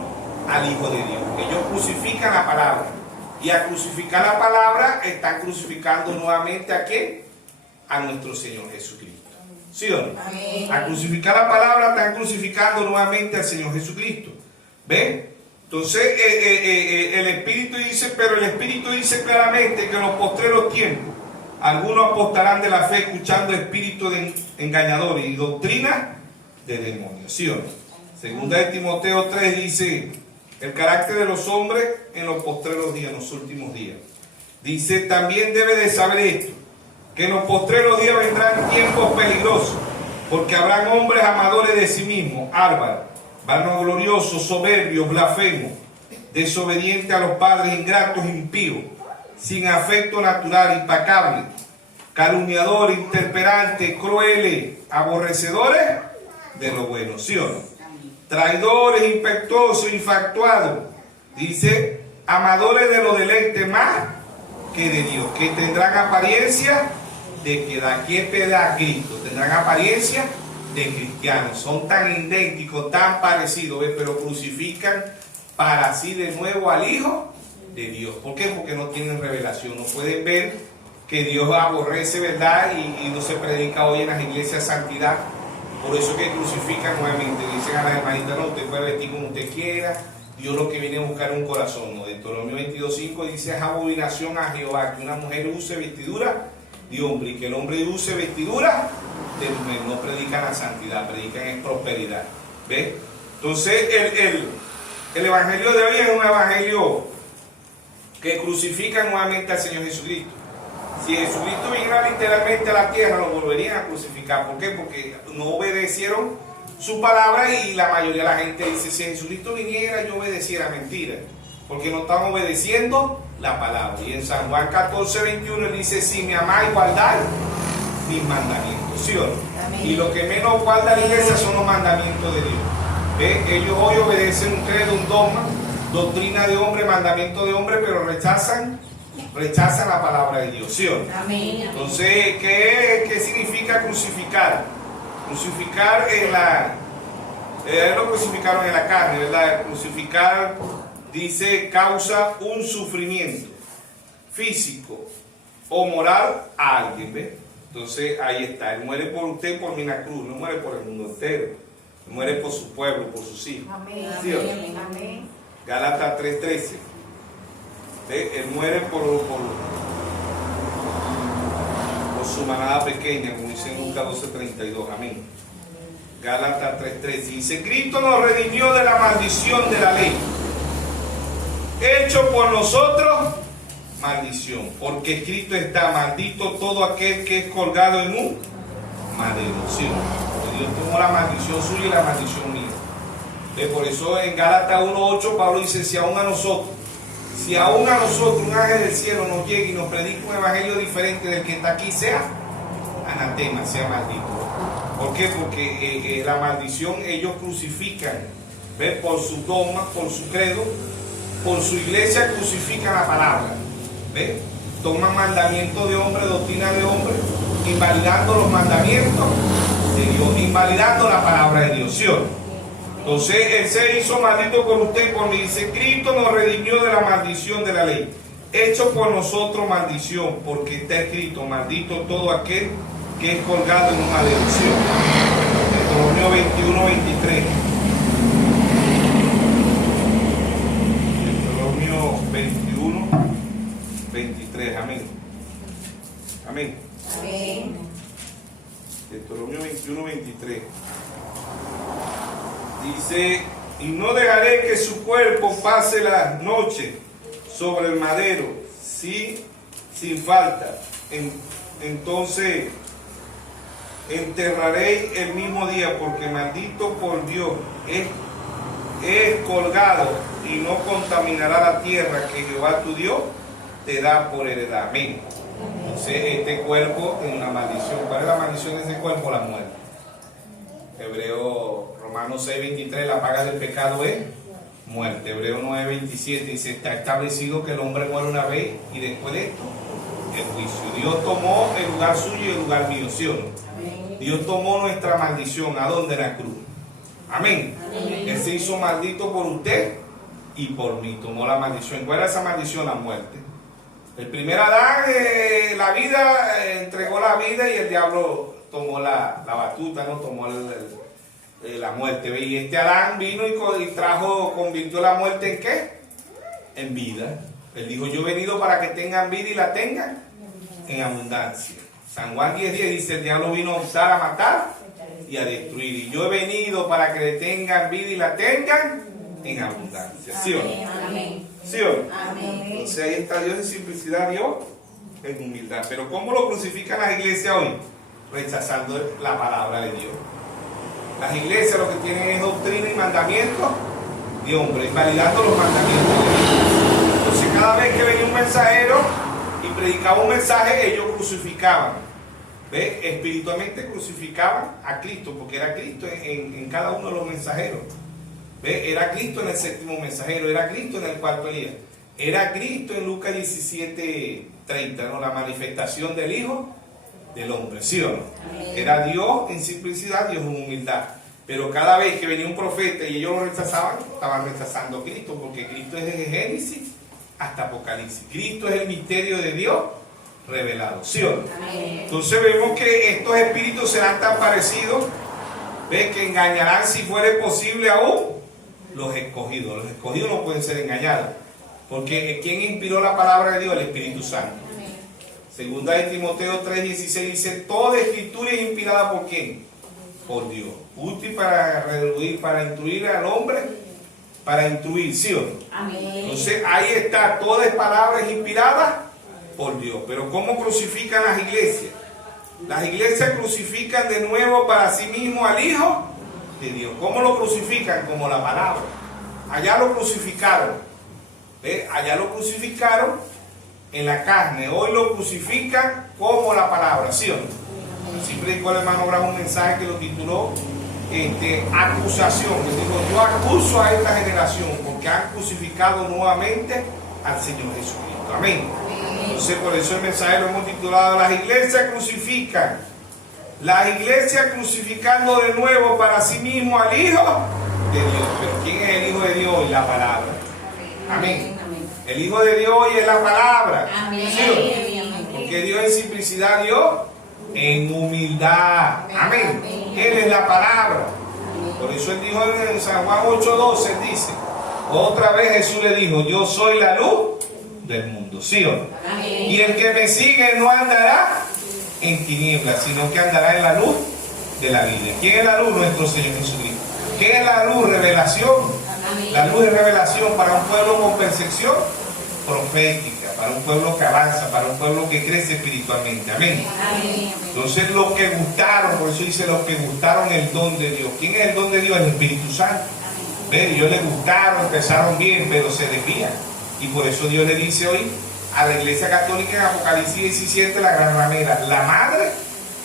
al Hijo de Dios. Ellos crucifican la palabra. Y al crucificar la palabra, están crucificando nuevamente ¿a quién? A nuestro Señor Jesucristo. ¿Sí o no? Amén. Al crucificar la palabra, están crucificando nuevamente al Señor Jesucristo. ¿Ven? Entonces, el Espíritu dice, pero el Espíritu dice claramente que en los postreros tiempos, algunos apostarán de la fe escuchando espíritus engañadores y doctrina de demonios. ¿Sí o no? Segunda de Timoteo 3 dice el carácter de los hombres en los postreros días, en los últimos días. Dice, también debe de saber esto, que en los postreros días vendrán tiempos peligrosos, porque habrán hombres amadores de sí mismos, bárbaros, vanagloriosos, soberbios, blasfemos, desobedientes a los padres, ingratos, impíos, sin afecto natural, implacables, calumniadores, intemperantes, crueles, aborrecedores de lo bueno, ¿sí o no? Traidores, impetuosos, infatuados, dice, amadores de los deleites más que de Dios, que tendrán apariencia de que da quien peda a Cristo, tendrán apariencia de cristianos, son tan idénticos, tan parecidos, ¿ves? Pero crucifican para sí de nuevo al Hijo de Dios. ¿Por qué? Porque no tienen revelación, no pueden ver que Dios aborrece, ¿verdad? Y no se predica hoy en las iglesias santidad. Por eso que crucifican nuevamente, dicen a las hermanitas, no, usted puede vestir como usted quiera, Dios lo que viene a buscar es un corazón, ¿no? Deuteronomio 22:5 dice, es abominación a Jehová que una mujer use vestidura de hombre y que el hombre use vestidura de mujer. No predican la santidad, predican en prosperidad. ¿Ves? Entonces el evangelio de hoy es un evangelio que crucifica nuevamente al Señor Jesucristo. Si Jesucristo viniera literalmente a la tierra, lo volverían a crucificar. ¿Por qué? Porque no obedecieron su palabra y la mayoría de la gente dice, si Jesucristo viniera, yo obedeciera. Mentira, porque no están obedeciendo la palabra. Y en San Juan 14:21 dice, si me amáis, guardáis mis mandamientos. ¿Sí o no? Amén. Y lo que menos guarda la iglesia son los mandamientos de Dios. ¿Ve? Ellos hoy obedecen un credo, un dogma, doctrina de hombre, mandamiento de hombre, pero rechazan la palabra de Dios, ¿sí o no? Amén. Entonces, ¿qué significa crucificar? Crucificar lo crucificaron en la carne, ¿verdad? Crucificar, dice, causa un sufrimiento físico o moral a alguien, ¿ves? Entonces, ahí está, Él muere por usted, por mí en la cruz, no muere por el mundo entero, Él muere por su pueblo, por sus hijos. Amén. ¿Sí o no? Amén. Gálatas 3:13. Él muere por su manada pequeña, como dice en Lucas 12:32. Amén. Gálatas 3:13 dice, Cristo nos redimió de la maldición de la ley, hecho por nosotros maldición, porque escrito está, maldito todo aquel que es colgado en un madero. ¿Sí? Dios tomó la maldición suya y la maldición mía. Por eso en Gálatas 1:8 Pablo dice, si aún a nosotros un ángel del cielo nos llega y nos predica un evangelio diferente del que está aquí, sea anatema, sea maldito. ¿Por qué? Porque la maldición ellos crucifican, ¿ves? Por su dogma, por su credo, por su iglesia crucifican la palabra, ¿ves? Toman mandamientos de hombre, doctrina de hombre, invalidando los mandamientos de Dios, invalidando la palabra de Dios, ¿sí o no? Entonces Él se hizo maldito por usted, por mí. Dice, Cristo nos redimió de la maldición de la ley, hecho por nosotros maldición, porque está escrito, maldito todo aquel que es colgado en una maldición. Deuteronomio 21, 23. Deuteronomio 21, 23. Amén. Amén. Amén. Deuteronomio 21, 23. Dice: y no dejaré que su cuerpo pase la noche sobre el madero, sí, sin falta. Entonces enterraréis el mismo día, porque maldito por Dios es colgado, y no contaminará la tierra que Jehová tu Dios te da por heredad. Amén. Entonces este cuerpo tiene una maldición. ¿Cuál es la maldición de ese cuerpo? La muerte. Romanos 6, 23, la paga del pecado es muerte. Hebreo 9, 27 dice: está establecido que el hombre muere una vez y después de esto el juicio. Dios tomó el lugar suyo y el lugar mío, ¿sí o no? Dios tomó nuestra maldición. ¿A dónde? En la cruz. Amén. Él se hizo maldito por usted y por mí. Tomó la maldición. ¿Cuál era esa maldición? La muerte. El primer Adán, la vida, entregó la vida, y el diablo tomó la batuta, ¿no? Tomó la muerte. Y este Adán vino y convirtió la muerte ¿en qué? En vida. Él dijo: yo he venido para que tengan vida y la tengan en abundancia. San Juan 10:10 dice: el diablo vino a usar, a matar y a destruir. Y yo he venido para que tengan vida y la tengan en abundancia. ¿Sí o no? Amén. ¿Sí o no? Amén. Entonces ahí está Dios en simplicidad, Dios en humildad. Pero ¿cómo lo crucifican las iglesias hoy? Rechazando la palabra de Dios. Las iglesias lo que tienen es doctrina y mandamientos de hombre, invalidando los mandamientos de Dios. Entonces cada vez que venía un mensajero y predicaba un mensaje, ellos crucificaban. ¿Ve? Espiritualmente crucificaban a Cristo, porque era Cristo en cada uno de los mensajeros. ¿Ve? Era Cristo en el séptimo mensajero, era Cristo en el cuarto Elías, era Cristo en Lucas 17:30, ¿no? La manifestación del Hijo del Hombre, ¿sí o no? Era Dios en simplicidad, Dios en humildad. Pero cada vez que venía un profeta y ellos lo rechazaban, estaban rechazando a Cristo, porque Cristo es desde Génesis hasta Apocalipsis. Cristo es el misterio de Dios revelado, ¿sí o no? Entonces vemos que estos espíritus serán tan parecidos, ¿ves? Que engañarán, si fuere posible aún, los escogidos. Los escogidos no pueden ser engañados, porque ¿quién inspiró la palabra de Dios? El Espíritu Santo. Segunda de Timoteo 3:16 dice: toda escritura es inspirada ¿por quién? Por Dios, útil para redarguir, para instruir al hombre, para instruir, ¿sí o no? Amén. Entonces ahí está, toda palabra es inspirada por Dios. Pero ¿cómo crucifican las iglesias? Las iglesias crucifican de nuevo para sí mismo al Hijo de Dios. ¿Cómo lo crucifican? Como la palabra. Allá lo crucificaron. ¿Ve? Allá lo crucificaron en la carne. Hoy lo crucifican como la palabra, ¿sí o no? Siempre dijo el hermano Abraham un mensaje que lo tituló acusación. Que dijo: yo acuso a esta generación porque han crucificado nuevamente al Señor Jesucristo. Amén. Entonces por eso el mensaje lo hemos titulado: las iglesias crucifican. Las iglesias crucificando de nuevo para sí mismo al Hijo de Dios. Pero ¿quién es el Hijo de Dios hoy? La palabra. Amén. El Hijo de Dios hoy es la palabra. Amén. ¿Sí? Porque Dios en simplicidad, Dios en humildad. Amén. Él es la palabra. Por eso él dijo en San Juan 8:12, dice: otra vez Jesús le dijo: yo soy la luz del mundo. ¿Sí o no? Amén. Y el que me sigue no andará en tinieblas, sino que andará en la luz de la vida. ¿Quién es la luz? Nuestro Señor Jesucristo. ¿Qué es la luz? Revelación. La luz es revelación para un pueblo con percepción profética, para un pueblo que avanza, para un pueblo que crece espiritualmente. Amén. Entonces los que gustaron, por eso dice los que gustaron el don de Dios. ¿Quién es el don de Dios? El Espíritu Santo. ¿Ven? Ellos les gustaron, empezaron bien, pero se desvían. Y por eso Dios le dice hoy a la Iglesia Católica en Apocalipsis 17, la gran ramera, la madre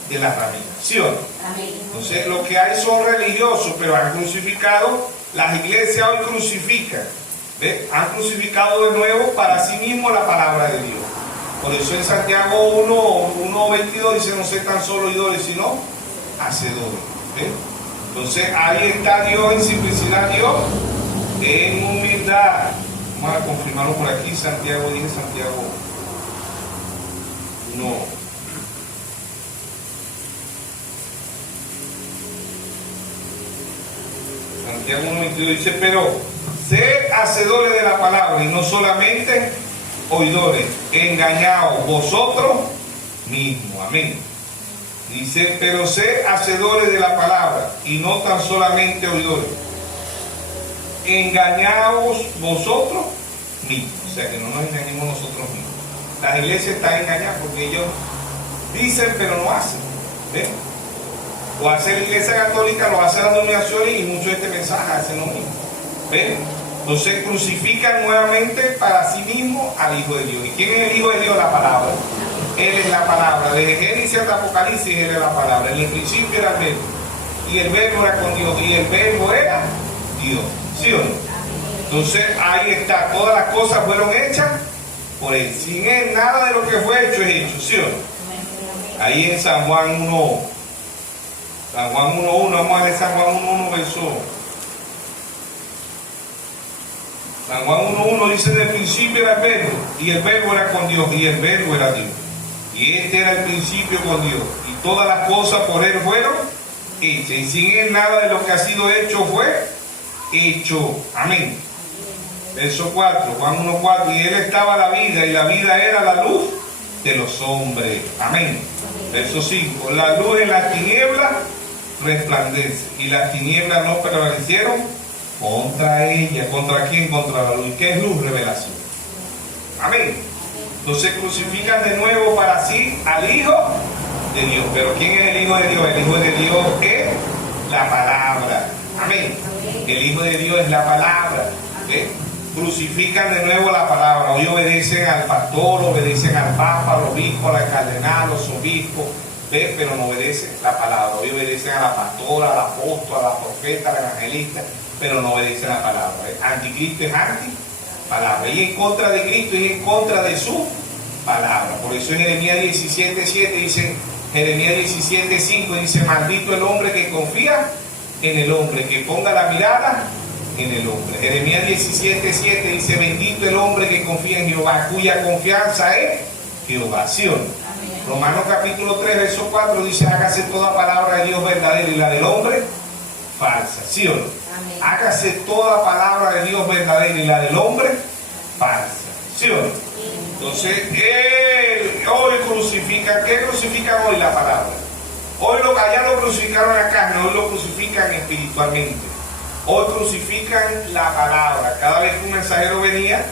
de las rameras. ¿Sí o no? Entonces lo que hay son religiosos, pero han crucificado. Las iglesias hoy crucifican. ¿Ves? Han crucificado de nuevo para sí mismo la palabra de Dios. Por eso en Santiago 1:22 dice: no sean tan solo oidores, sino hacedores. ¿Ves? Entonces ahí está Dios en simplicidad, Dios en humildad. Vamos a confirmarlo por aquí. Santiago 1. Santiago 1:22 dice, pero sed hacedores de la palabra y no solamente oidores, engañaos vosotros mismos. Amén. Dice, pero sed hacedores de la palabra y no tan solamente oidores, engañaos vosotros mismos. O sea, que no nos engañemos nosotros mismos. Las iglesias están engañadas porque ellos dicen pero no hacen. ¿Ven? Lo hace la iglesia católica, lo hace las denominaciones y muchos de este mensaje hacen lo mismo. ¿Ven? Entonces crucifican nuevamente para sí mismo al Hijo de Dios. ¿Y quién es el Hijo de Dios? La palabra. Él es la palabra. Desde Génesis hasta Apocalipsis, Él es la palabra. En el principio era el verbo. Y el verbo era con Dios. Y el verbo era Dios. ¿Sí o no? Entonces ahí está. Todas las cosas fueron hechas por Él. Sin Él nada de lo que fue hecho es hecho. ¿Sí o no? Ahí en San Juan 1. San Juan 1.1. Vamos a leer San Juan 1.1 verso. San Juan 1.1 dice, en el principio era el verbo, y el verbo era con Dios, y el verbo era Dios. Y este era el principio con Dios, y todas las cosas por Él fueron hechas, y sin Él nada de lo que ha sido hecho fue hecho. Amén. Verso 4, Juan 1.4, y Él estaba la vida, y la vida era la luz de los hombres. Amén. Verso 5, la luz en las tinieblas resplandece, y las tinieblas no prevalecieron contra ella. ¿Contra quién? Contra la luz. ¿Y qué es luz? Revelación. Amén. Entonces crucifican de nuevo para sí al Hijo de Dios. ¿Pero quién es el Hijo de Dios? El Hijo de Dios es la palabra. Amén. El Hijo de Dios es la palabra. ¿Ve? Crucifican de nuevo la palabra. Hoy obedecen al pastor, obedecen al papa, al obispo, al cardenal, los obispos. ¿Ve? Pero no obedecen la palabra. Hoy obedecen a la pastora, al apóstol, a la profeta, al evangelista, pero no obedece la palabra. Anticristo es anti-palabra. Y en contra de Cristo y en contra de su palabra. Por eso en Jeremías 17:7 dice, Jeremías 17:5 dice, maldito el hombre que confía en el hombre, que ponga la mirada en el hombre. Jeremías 17:7 dice, bendito el hombre que confía en Jehová, cuya confianza es Jehová. ¿Sí o no? Romanos capítulo 3, verso 4 dice, hágase toda palabra de Dios verdadera y la del hombre falsa. ¿Sí o no? Amén. Hágase toda palabra de Dios verdadera y la del hombre falsa. ¿Sí o no? Entonces, hoy crucifican. ¿Qué crucifican hoy? La palabra. Hoy allá lo crucificaron en la carne, hoy lo crucifican espiritualmente. Hoy crucifican la palabra. Cada vez que un mensajero venía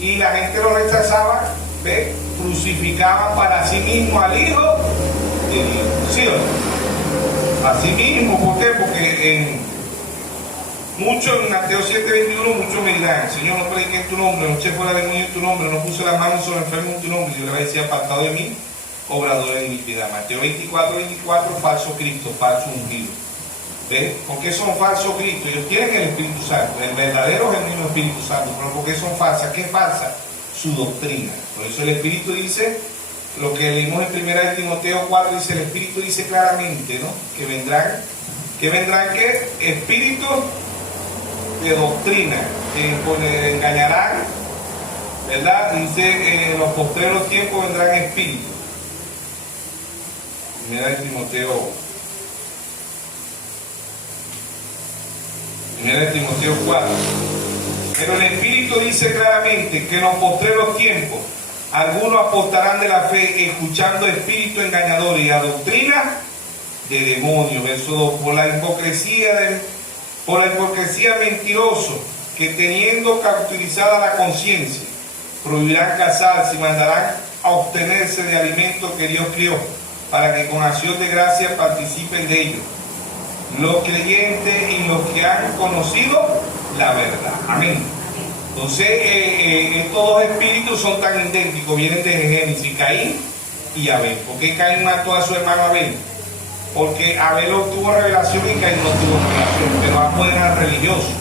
y la gente lo rechazaba, ¿ve? Crucificaban para sí mismo al Hijo de Dios. ¿Sí o no? Así mismo. ¿Por qué? Porque en Mateo 7:21 muchos me dirán, Señor, no prediqué en tu nombre, no eché fuera demonio en tu nombre, no puse las manos sobre enfermos en tu nombre. Yo le voy a decir, apartado de mí, obrador de iniquidad. Mateo 24:24, falso Cristo, falso ungido. ¿Ves? ¿Por qué son falsos Cristos? Ellos tienen el Espíritu Santo, el verdadero genuino Espíritu Santo, pero ¿por qué son falsas? ¿Qué es falsa? Su doctrina. Por eso el Espíritu dice, lo que leímos en 1 Timoteo 4, dice, el Espíritu dice claramente, ¿no? Que vendrán ¿qué? Espíritus de doctrina, que engañarán, ¿verdad? Dice, en los postreros tiempos vendrán espíritus. 1 Timoteo 4. Pero el Espíritu dice claramente que en los postreros tiempos algunos apostarán de la fe, escuchando espíritu engañador y a doctrina de demonios. Verso 2. Por la hipocresía mentiroso, que teniendo cauterizada la conciencia, prohibirán casarse y mandarán a obtenerse de alimentos que Dios crió, para que con acción de gracia participen de ellos los creyentes y los que han conocido la verdad. Amén. Entonces, estos dos espíritus son tan idénticos, vienen de Génesis, Caín y Abel. ¿Por qué Caín mató a su hermano Abel? Porque Abel obtuvo revelación y Caín no tuvo revelación, pero ambos eran religiosos.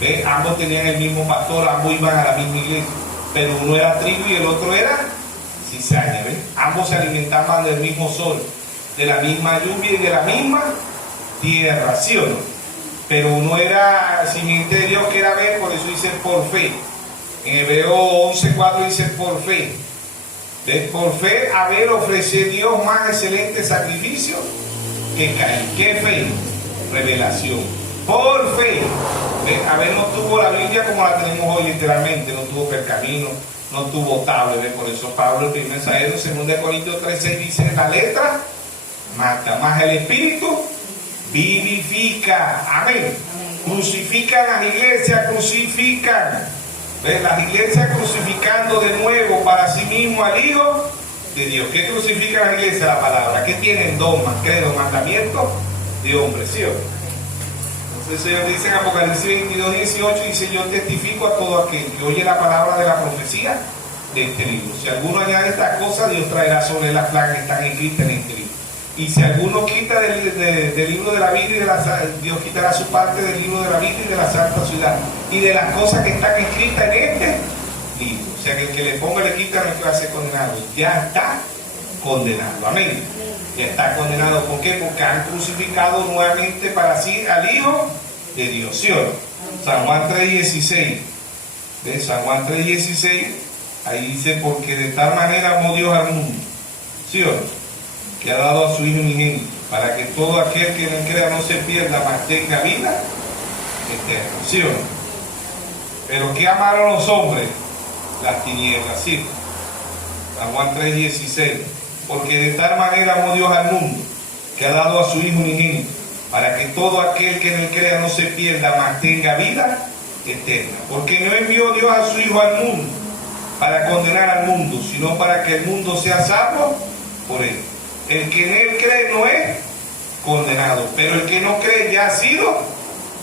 ¿Ves? Ambos tenían el mismo pastor, ambos iban a la misma iglesia, pero uno era trigo y el otro era cizaña. ¿Ves? Ambos se alimentaban del mismo sol, de la misma lluvia y de la misma tierra, ¿sí o no? Pero uno era simiente de Dios, que era Abel, por eso dice por fe. En Hebreo 11:4 dice por fe. ¿Ves? Por fe Abel ofreció a Dios más excelente sacrificio que Caín. ¿Qué fe? Revelación. Por fe. A ver, no tuvo la Biblia como la tenemos hoy literalmente, no tuvo pergamino, no tuvo tablet. Por eso Pablo, el primer mensajero, en 2 Corintios 3:6 dice: la letra mata, más el espíritu vivifica. Amén. Crucifican las iglesias, crucifican. ¿Ves? Las iglesias crucificando de nuevo para sí mismo al Hijo de Dios. ¿Qué crucifican las iglesias? La palabra. ¿Qué tienen? Dogmas, credos, mandamientos de hombres, ¿sí o no? Entonces el Señor dice en Apocalipsis 22:18, dice: yo testifico a todo aquel que oye la palabra de la profecía de este libro. Si alguno añade estas cosas, Dios traerá sobre las plagas que están escritas en este libro. Y si alguno quita del libro de la vida y de la, Dios quitará su parte del libro de la vida y de la santa ciudad y de las cosas que están escritas en este libro. O sea que el que le ponga le quita no es que va a ser condenado, ya está condenado. Amén. Ya está condenado. ¿Por qué? Porque han crucificado nuevamente para sí al Hijo de Dios. ¿Sí o no? San Juan 3:16. ¿De San Juan 3:16? Ahí dice: porque de tal manera amó Dios al mundo, ¿sí o no?, que ha dado a su Hijo unigénito, para que todo aquel que en él crea no se pierda, mas tenga vida eterna. ¿Sí o no? Pero ¿qué amaron los hombres? Las tinieblas, ¿sí? San Juan 3:16. Porque de tal manera amó Dios al mundo, que ha dado a su Hijo unigénito, para que todo aquel que en él crea no se pierda, mas tenga vida eterna. Porque no envió Dios a su Hijo al mundo para condenar al mundo, sino para que el mundo sea salvo por él. El que en él cree no es condenado, pero el que no cree ya ha sido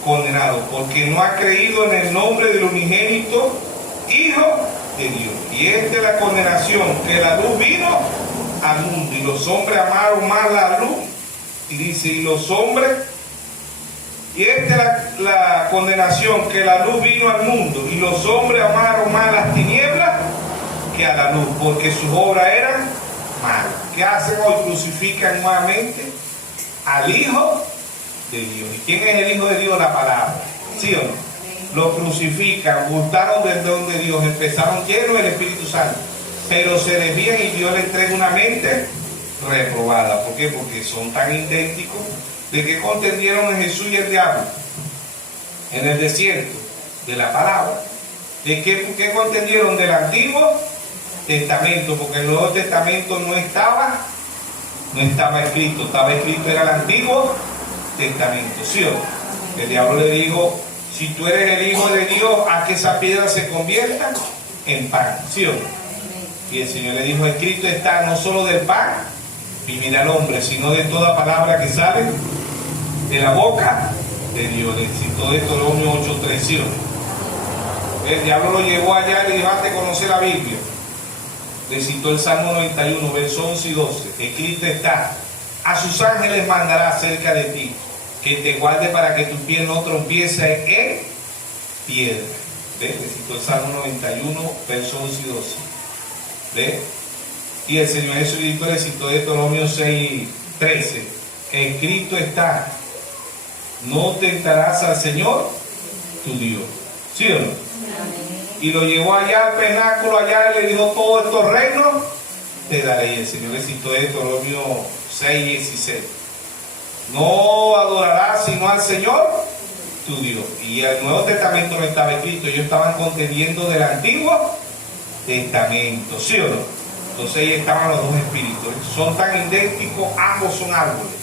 condenado, porque no ha creído en el nombre del unigénito Hijo de Dios. Y esta es la condenación, que la luz vino al mundo, y los hombres amaron más la luz, y dice: y los hombres, y esta es la condenación, que la luz vino al mundo, y los hombres amaron más las tinieblas que a la luz, porque sus obras eran malas. ¿Qué hacen hoy? Crucifican nuevamente al Hijo de Dios. ¿Y quién es el Hijo de Dios? La palabra, ¿sí o no? Lo crucifican, gustaron del don de Dios, empezaron llenos del Espíritu Santo, pero se desvían y Dios les entrega una mente reprobada. ¿Por qué? Porque son tan idénticos. ¿De qué contendieron en Jesús y el diablo? En el desierto, de la palabra. ¿De qué contendieron? Del Antiguo Testamento, porque el Nuevo Testamento no estaba escrito, estaba escrito, era el Antiguo Testamento, ¿sí o no? El diablo le dijo: si tú eres el Hijo de Dios, haz que esa piedra se convierta en pan, ¿sí o no? Y el Señor le dijo: escrito está, no solo del pan vivirá el hombre, sino de toda palabra que sale de la boca de Dios. Le citó Deuteronomio 8:3, ¿sí o no? El diablo lo llevó allá y le dijo: hazte conocer la Biblia. Le citó el Salmo 91, versos 11 y 12. Escrito está: a sus ángeles mandará acerca de ti, que te guarde para que tu pie no tropiece en piedra. ¿Ves? Le citó el Salmo 91, versos 11 y 12. ¿Ves? Y el Señor Jesucristo le citó Deuteronomio 6:13. Escrito está: no tentarás al Señor tu Dios. ¿Sí o no? Amén. Y lo llevó allá al penáculo, allá, y le dijo: todos estos reinos te daré. Y el Señor le citó Deuteronomio 6:16. No adorarás sino al Señor tu Dios. Y el Nuevo Testamento no estaba escrito, ellos estaban contendiendo del Antiguo Testamento, ¿sí o no? Entonces ahí estaban los dos espíritus, son tan idénticos, ambos son árboles.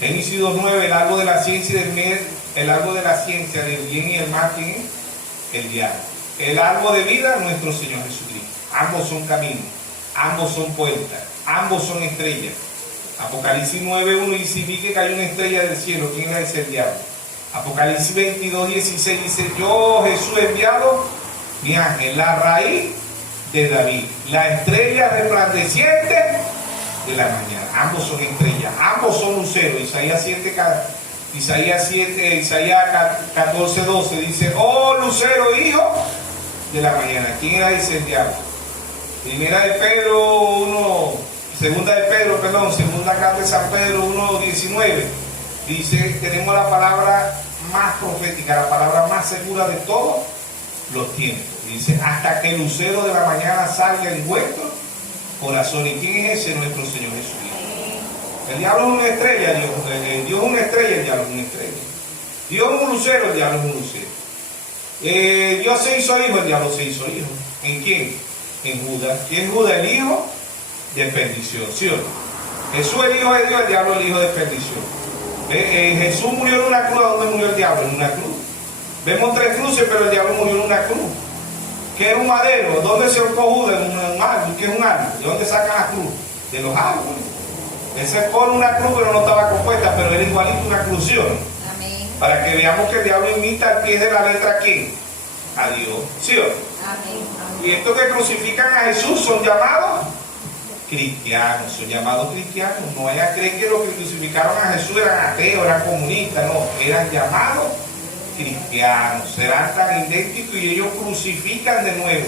Génesis 2:9, el árbol de la ciencia del bien, el árbol de la ciencia del bien y el mal, ¿quién es? El diablo. El árbol de vida, nuestro Señor Jesucristo. Ambos son caminos, ambos son puertas, ambos son estrellas. Apocalipsis 9:1 dice: vi que cayó una estrella del cielo. ¿Quién era ese? El diablo. Apocalipsis 22:16 dice: yo, Jesús, he enviado mi ángel, la raíz de David, la estrella resplandeciente de la mañana. Ambos son estrellas, ambos son luceros. Isaías 14:12 dice: oh lucero, hijo de la mañana. ¿Quién era ese? El diablo. Segunda carta de San Pedro 1:19 dice: tenemos la palabra más profética, la palabra más segura de todos los tiempos. Dice: hasta que el lucero de la mañana salga en vuestro corazón. ¿Y quién es ese? Nuestro Señor Jesucristo. El diablo es una estrella, Dios es una estrella, el diablo es una estrella. Dios es un lucero, el diablo es un lucero. Dios se hizo hijo, el diablo se hizo hijo. ¿En quién? En Judas. ¿Quién es Judas? El hijo de perdición, ¿sí o no? Jesús el hijo de Dios, el diablo el hijo de perdición. Jesús murió en una cruz. ¿Dónde murió el diablo? En una cruz. Vemos 3 cruces, pero el diablo murió en una cruz. ¿Qué es un madero? ¿Dónde se ahorcó Judas? En un árbol. ¿Qué es un árbol? ¿De dónde sacan la cruz? De los árboles. Él se pone una cruz, pero no estaba compuesta, pero era igualito una cruz, ¿sí o no? Amén. Para que veamos que el diablo imita al pie de la letra ¿a quién? A Dios, ¿sí o no? Amén. Y estos que crucifican a Jesús son llamados cristianos, son llamados cristianos. No vayan a creer que los que crucificaron a Jesús eran ateos, eran comunistas, no, eran llamados cristianos. Serán tan idénticos y ellos crucifican de nuevo.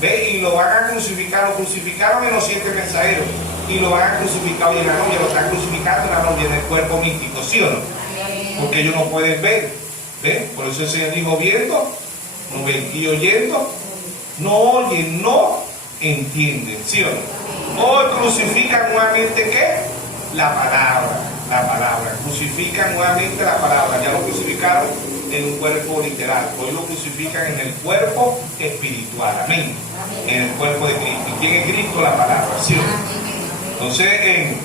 ¿Ve? Y lo van a crucificar, lo crucificaron en los 7 mensajeros y lo van a crucificar hoy en la novia, lo están crucificando en la novia, en el cuerpo místico, ¿sí o no? Porque ellos no pueden ver. ¿Ve? Por eso el Señor dijo: viendo, no ven, y oyendo, no oyen, no entienden, ¿sí o no? Hoy crucifican nuevamente ¿qué? La palabra, crucifican nuevamente la palabra. Ya lo crucificaron en un cuerpo literal, hoy lo crucifican en el cuerpo espiritual, amén, en el cuerpo de Cristo. ¿Y quién es Cristo? La palabra, ¿sí o no? Entonces,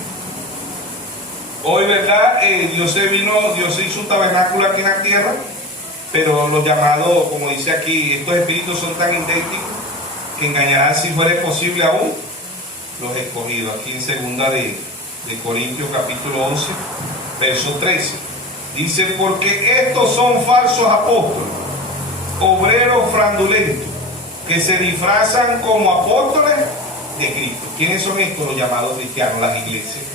hoy, ¿verdad? Dios se hizo un tabernáculo aquí en la tierra, pero los llamados, como dice aquí, estos espíritus son tan idénticos que engañarán, si fuera posible aún, los escogidos. Aquí en segunda de Corintios capítulo 11, verso 13. Dice: porque estos son falsos apóstoles, obreros fraudulentos, que se disfrazan como apóstoles de Cristo. ¿Quiénes son estos? Los llamados cristianos, las iglesias.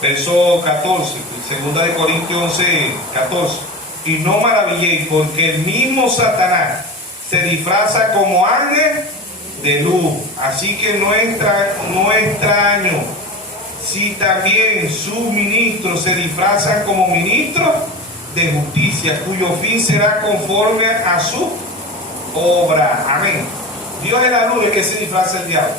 Verso 14, segunda de Corintios 11, 14. Y no maravilléis, porque el mismo Satanás se disfraza como ángel de luz. Así que no extraño si también sus ministros se disfrazan como ministros de justicia, cuyo fin será conforme a su obra. Amén. Dios es la luz, ¿de qué se disfraza el diablo?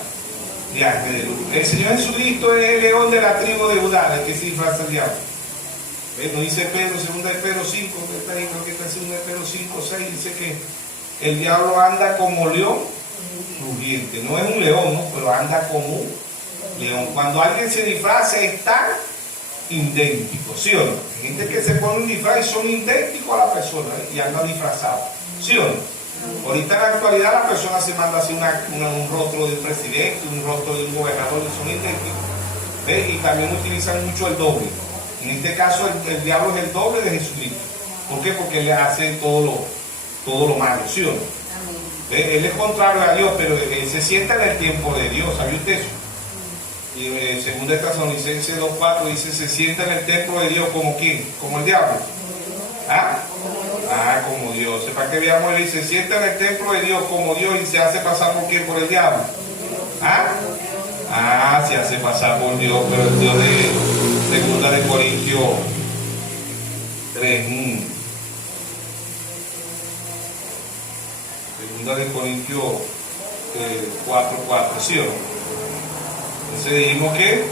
De ángel de luz. El Señor Jesucristo es el león de la tribu de Judá, ¿de qué se disfraza el diablo? Nos dice Pedro, segunda de Pedro 5, creo que está en segunda de Pedro 5, 6, dice que el diablo anda como león rugiente. No es un león, ¿no? Pero anda como un león. Cuando alguien se disfraza es tan idéntico, ¿sí o no? Hay gente que se pone un disfraz y son idénticos a la persona, y andan disfrazados, ¿sí o no? Ahorita en la actualidad la persona se manda así un rostro del presidente, un rostro de un gobernador, y son idénticos. ¿Ves? Y también utilizan mucho el doble. En este caso el diablo es el doble de Jesucristo. ¿Por qué? Porque él hace todo lo malo, ¿sí o no? ¿Ves? Él es contrario a Dios, pero él se sienta en el tiempo de Dios. ¿Sabía usted eso? Y según de Tesalonicenses 2:4 dice: se sienta en el templo de Dios como ¿quién? Como el diablo. ¿Ah? Como Dios. Para que veamos, él dice: se sienta en el templo de Dios como Dios y se hace pasar por ¿quién? Por el diablo. Se hace pasar por Dios, pero el Dios de segunda de Corintios 3. Segunda de Corintios 4:4, ¿sí o no? Entonces dijimos que,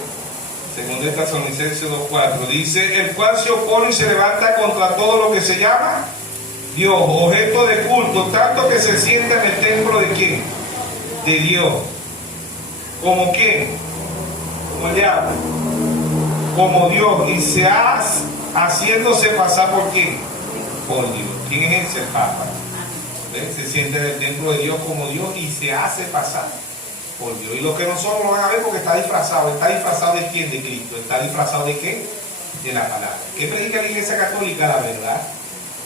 según de Tesalonicenses 2:4, dice: el cual se opone y se levanta contra todo lo que se llama Dios, objeto de culto, tanto que se sienta en el templo de ¿quién? De Dios. ¿Como quién? Como el diablo. Como Dios, y se hace haciéndose pasar por ¿quién? Por Dios. ¿Quién es ese? El Papa. ¿Ven? Se sienta en el templo de Dios como Dios y se hace pasar por Dios. Y los que no son lo van a ver porque está disfrazado. ¿Está disfrazado de quién? De Cristo. ¿Está disfrazado de qué? De la palabra. ¿Qué predica la Iglesia Católica? La verdad.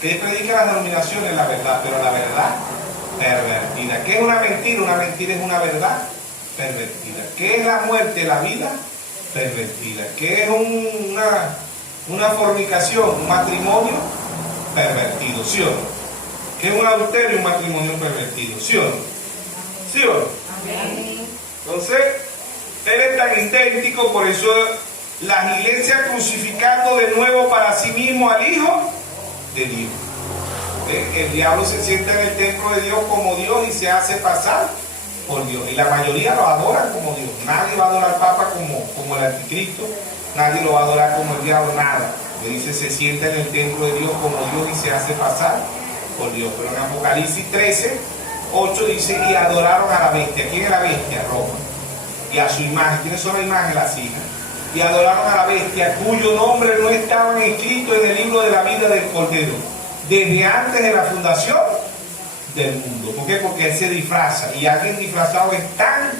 ¿Qué predica las denominaciones? La verdad. Pero la verdad pervertida. ¿Qué es una mentira? Una mentira es una verdad pervertida. ¿Qué es la muerte? La vida pervertida. ¿Qué es una fornicación? Un matrimonio pervertido, ¿sí o no? ¿Qué es un adulterio? Un matrimonio pervertido, ¿sí o no? ¿Sí o no? Amén. Entonces, él es tan idéntico, por eso las iglesias crucificando de nuevo para sí mismo al Hijo de Dios. El diablo se sienta en el templo de Dios como Dios y se hace pasar por Dios. Y la mayoría lo adoran como Dios. Nadie va a adorar al Papa como el anticristo. Nadie lo va a adorar como el diablo, nada. que dice se sienta en el templo de Dios como Dios y se hace pasar por Dios. Pero en Apocalipsis 13, 8 dice, y adoraron a la bestia. ¿Quién es la bestia? Roma. Y a su imagen. ¿Quiénes son la imagen? Las hijas. Y adoraron a la bestia, cuyo nombre no estaban escritos en el libro de la vida del Cordero, desde antes de la fundación del mundo. ¿Por qué? Porque él se disfraza, y alguien disfrazado es tan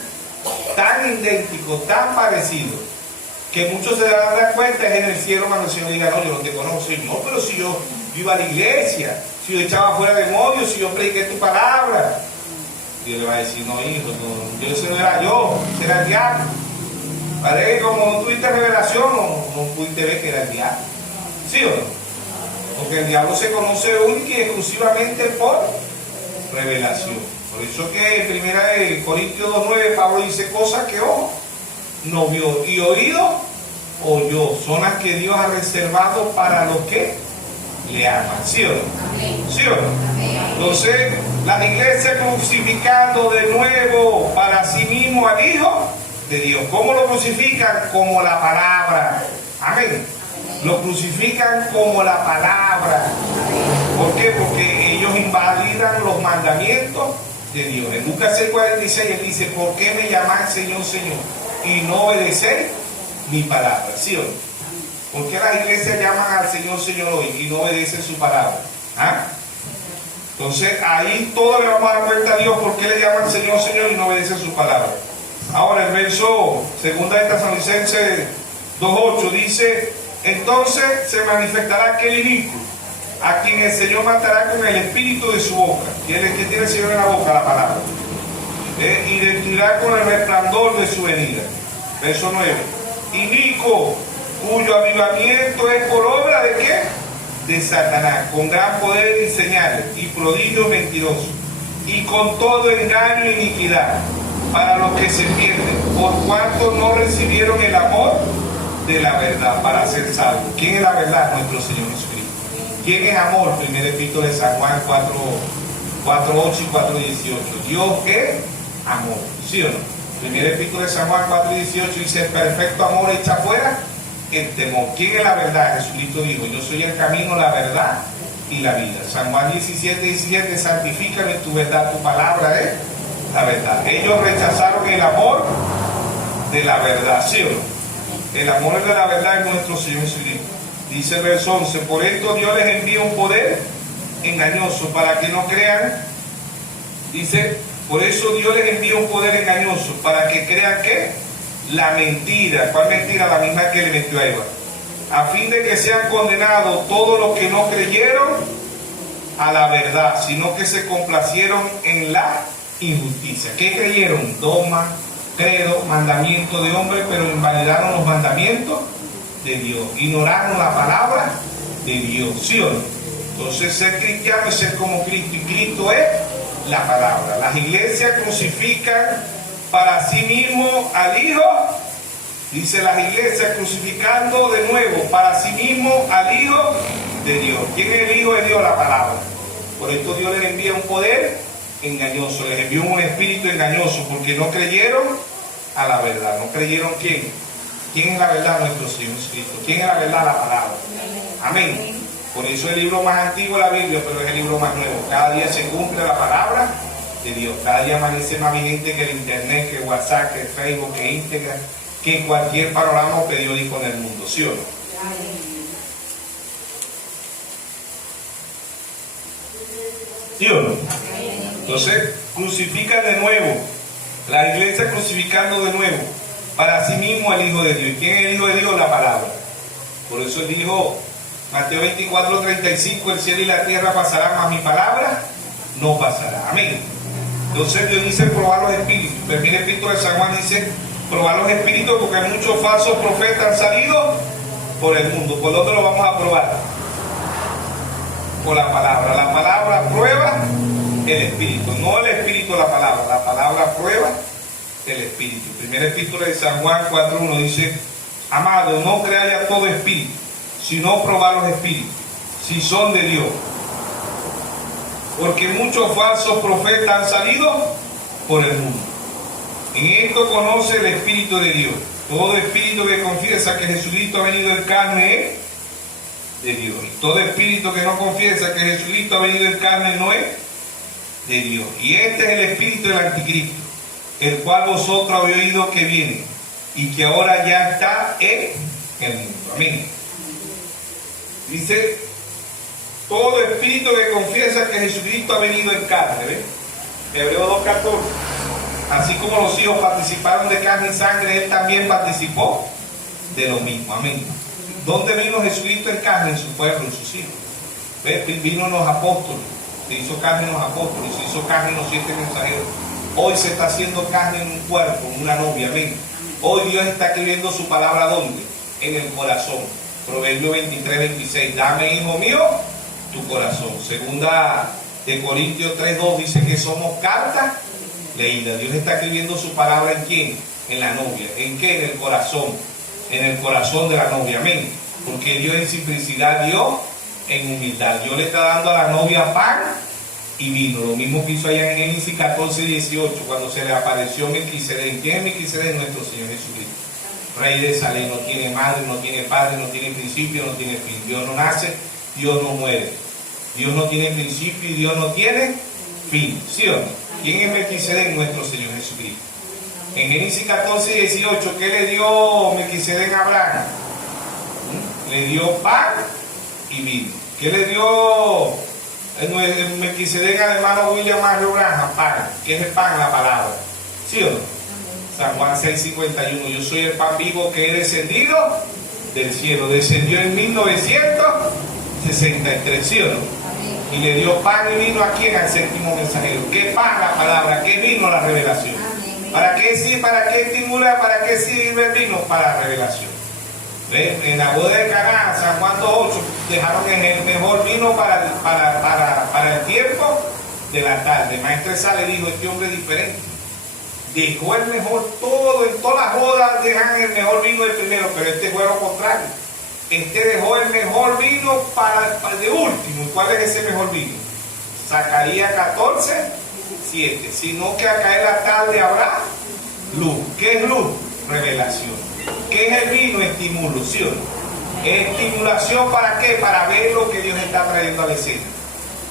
idéntico, tan parecido, que muchos se dan cuenta es en el cielo cuando el Señor diga, no, yo no te conozco, Señor, pero si yo iba a la iglesia, si yo echaba fuera demonios, si yo prediqué tu palabra. Dios le va a decir, no, hijo, no, ese no era yo, ese era el diablo. Parece que como no tuviste revelación, no pudiste ver que era el diablo. ¿Sí o no? Porque el diablo se conoce única y exclusivamente por revelación. Por eso que en 1 Corintios 2:9 Pablo dice cosas que ojo no vio y oído oyó. Son las que Dios ha reservado para los que le aman. ¿Sí o no? ¿Sí o no? Entonces, la iglesia crucificando de nuevo para sí mismo al Hijo de Dios. ¿Cómo lo crucifican? Como la palabra. Amén. Lo crucifican como la palabra. ¿Por qué? Porque ellos invalidan los mandamientos de Dios. En Lucas 6:46 él dice, ¿por qué me llamáis Señor, Señor? Y no obedecéis mi palabra. ¿Sí o no? ¿Por qué las iglesias llaman al Señor, Señor hoy y no obedecen su palabra? ¿Ah? Entonces ahí todo le vamos a dar cuenta a Dios por qué le llaman Señor, Señor y no obedecen su palabra. Ahora el verso 2 de Tesalonicenses 2:8 dice, entonces se manifestará aquel inicuo, a quien el Señor matará con el espíritu de su boca. ¿Quién es que tiene el Señor en la boca? La palabra. Y destruirá con el resplandor de su venida. Verso 9. Inicuo, cuyo avivamiento es por obra de ¿qué? De Satanás, con gran poder y señales, y prodigios mentirosos, y con todo engaño e iniquidad, para los que se pierden, por cuanto no recibieron el amor de la verdad para ser salvos. ¿Quién es la verdad? Nuestro Señor Jesucristo. ¿Quién es amor? Primer epístola de San Juan 4:8 y 4:18. Dios es amor. ¿Sí o no? Primer epístola de San Juan 4:18 dice, el perfecto amor echa fuera el temor. ¿Quién es la verdad? Jesucristo dijo, yo soy el camino, la verdad y la vida. San Juan 17:17, santifícame en tu verdad, tu palabra es la verdad. Ellos rechazaron el amor de la verdad. ¿Sí o no? El amor de la verdad es nuestro Señor Jesucristo. Dice el verso 11, por esto Dios les envía un poder engañoso para que no crean. Dice, por eso Dios les envía un poder engañoso para que crean que la mentira. ¿Cuál mentira? La misma que le metió a Eva. A fin de que sean condenados todos los que no creyeron a la verdad, sino que se complacieron en la injusticia. ¿Qué creyeron? Dogma, credo, mandamiento de hombre, pero invalidaron los mandamientos de Dios, ignoraron la palabra de Dios. ¿Sí o no? Entonces ser cristiano es ser como Cristo, y Cristo es la palabra. Las iglesias crucifican para sí mismo al Hijo. Dice las iglesias crucificando de nuevo para sí mismo al Hijo de Dios. ¿Quién es el Hijo de Dios? La palabra. Por esto Dios les envía un poder engañoso, les envió un espíritu engañoso, porque no creyeron a la verdad. ¿No creyeron quién? ¿Quién es la verdad? Nuestro Señor Jesucristo. ¿Quién es la verdad? La palabra. Amén. Por eso es el libro más antiguo de la Biblia, pero es el libro más nuevo. Cada día se cumple la palabra de Dios. Cada día amanece más vigente que el internet, que WhatsApp, que Facebook, que Instagram, que cualquier panorama o periódico en el mundo. ¿Sí o no? ¿Sí o no? Entonces, crucifican de nuevo. La iglesia crucificando de nuevo para sí mismo al Hijo de Dios. ¿Quién es el Hijo de Dios? La palabra. Por eso él dijo, Mateo 24:35, el cielo y la tierra pasarán, mas mi palabra no pasará. Amén. Entonces Dios dice probar los espíritus. El primer epístola de San Juan dice probar los espíritus, porque muchos falsos profetas han salido por el mundo. ¿Por dónde lo vamos a probar? Por la palabra. La palabra prueba el espíritu, no el espíritu la palabra. La palabra prueba el espíritu. Primer epístola de San Juan 4:1 dice, amado, no creáis a todo espíritu, sino probar los espíritus, si son de Dios. Porque muchos falsos profetas han salido por el mundo. En esto conoce el Espíritu de Dios. Todo espíritu que confiesa que Jesucristo ha venido en carne es de Dios. Y todo espíritu que no confiesa que Jesucristo ha venido en carne no es de Dios. Y este es el espíritu del anticristo, el cual vosotros habéis oído que viene y que ahora ya está en el mundo. Amén. Dice, todo espíritu que confiesa que Jesucristo ha venido en carne. ¿Ves? Hebreos 2:14. Así como los hijos participaron de carne y sangre, él también participó de lo mismo. Amén. ¿Dónde vino Jesucristo en carne? En su pueblo, en sus hijos. ¿Ves? Vino en los apóstoles, se hizo carne en los apóstoles, se hizo carne en los 7 mensajeros. Hoy se está haciendo carne en un cuerpo, en una novia. Amén. Hoy Dios está escribiendo su palabra, ¿dónde? En el corazón. Proverbio 23:26. Dame, hijo mío, tu corazón. Segunda de Corintios 3:2 dice que somos cartas leídas. Dios está escribiendo su palabra ¿en quién? En la novia. ¿En qué? En el corazón. En el corazón de la novia. Amén. Porque Dios en simplicidad dio en humildad. Dios le está dando a la novia pan y vino. Lo mismo que hizo allá en Génesis 14:18 cuando se le apareció Melquisedec. ¿Quién es Melquisedec? Nuestro Señor Jesucristo. Rey de Salem. No tiene madre, no tiene padre, no tiene principio, no tiene fin. Dios no nace, Dios no muere. Dios no tiene principio y Dios no tiene fin. ¿Sí o no? ¿Quién es Melquisedec? Nuestro Señor Jesucristo. En Génesis 14:18, ¿qué le dio Melquisedec a Abraham? Le dio pan y vino. ¿Qué le dio Melquisedec al hermano William Mario Branham? Pan. ¿Qué es el pan? La palabra. ¿Sí o no? San Juan 6:51. Yo soy el pan vivo que he descendido del cielo. Descendió en 1963. ¿Sí o no? Y le dio pan y vino a quien, al séptimo mensajero. ¿Qué pan? La palabra. ¿Qué vino? La revelación. ¿Para qué sí? ¿Para qué estimula? ¿Para qué sirve el vino? Para la revelación. ¿Ven? En la boda de Caná, San Juan 2:8, dejaron el mejor vino para el tiempo de la tarde. Maestre Sale dijo, este hombre es diferente. Dejó el mejor, en todas las bodas dejan el mejor vino del primero, pero este fue lo contrario. Este dejó el mejor vino para de último. ¿Y cuál es ese mejor vino? Zacarías 14:7. Sino que a caer la tarde habrá luz. ¿Qué es luz? Revelación. ¿Qué es el vino? Estimulación. ¿Estimulación para qué? Para ver lo que Dios está trayendo a la escena.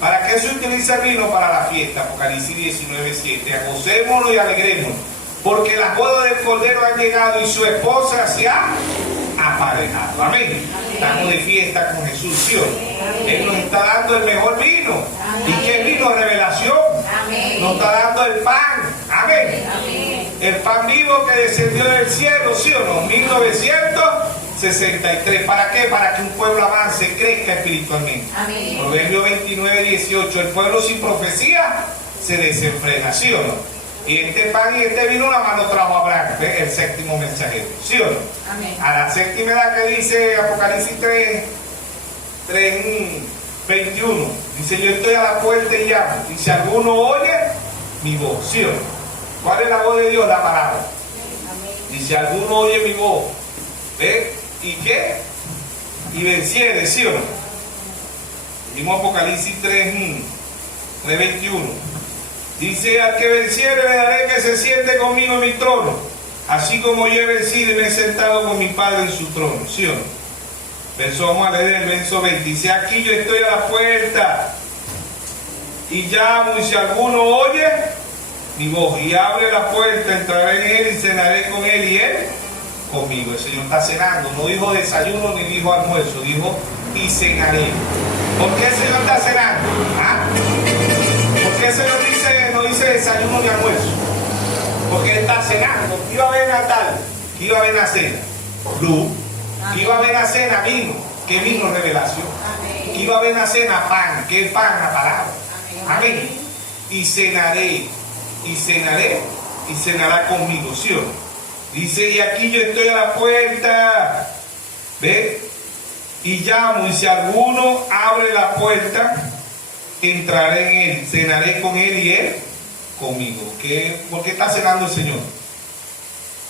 ¿Para qué se utiliza el vino? Para la fiesta. Apocalipsis 19:7. Gocémonos y alegrémonos, porque las bodas del Cordero han llegado y su esposa se ha aparejado. Amén. Estamos de fiesta con Jesús, ¿sí o no? Él nos está dando el mejor vino. ¿Y qué vino? Revelación. Nos está dando el pan. Amén. El pan vivo que descendió del cielo, ¿sí o no? 1963. ¿Para qué? Para que un pueblo avance, crezca espiritualmente. Proverbio 29:18. El pueblo sin profecía se desenfrena, ¿sí o no? Y este pan y este vino la mano trajo a Abraham, el séptimo mensajero, ¿sí o no? Amén. A la séptima edad que dice Apocalipsis 3:21, dice, yo estoy a la puerta y llamo, y si alguno oye mi voz, ¿sí o no? ¿Cuál es la voz de Dios? La palabra. Y si alguno oye mi voz, ¿ve? ¿Y qué? Y venciere, ¿sí o no? Dimos Apocalipsis 3:21. Dice, al que venciere le daré que se siente conmigo en mi trono, así como yo he vencido y me he sentado con mi Padre en su trono. ¿Sí o no? Vamos a leer el verso 20. Dice, aquí yo estoy a la puerta y llamo, y si alguno oye mi voz y abre la puerta, entraré en él y cenaré con él y él conmigo. El Señor está cenando. No dijo desayuno ni dijo almuerzo, dijo y cenaré. ¿Por qué el Señor está cenando? ¿Ah? ¿Por qué el Señor no dice desayuno ni almuerzo? Porque Él está cenando. ¿Qué iba a haber en la tarde? ¿Qué iba a haber en la cena? Luz. ¿Qué iba a haber en la cena? Vino. ¿Qué vino? Revelación. ¿Qué iba a haber en la cena? Pan. ¿Qué pan? La palabra. Amén. Y cenaré. Y cenaré. Y cenará conmigo. ¿Sí o no? Dice, y aquí yo estoy a la puerta. ¿Ve? Y llamo, y si alguno abre la puerta, entraré en él, cenaré con él y él conmigo. ¿Por qué está cenando el Señor?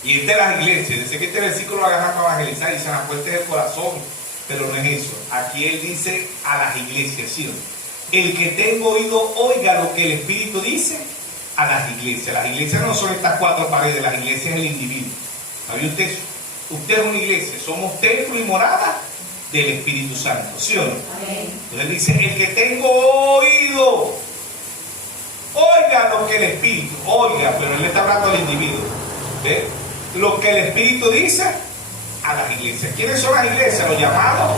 Y este de las iglesias, dice que este versículo lo agarran para evangelizar y se la puerta del corazón, pero no es eso. Aquí él dice a las iglesias, ¿sí? El que tenga oído, oiga lo que el Espíritu dice a las iglesias. Las iglesias no son estas 4 paredes, las iglesias es el individuo. ¿Sabía usted eso? Usted es una iglesia, somos templo y morada del Espíritu Santo, ¿sí o no? Amén. Entonces dice, el que tengo oído, oiga lo que el Espíritu, oiga, pero él le está hablando al individuo, ¿ve? Lo que el Espíritu dice a las iglesias. ¿Quiénes son las iglesias? Los llamados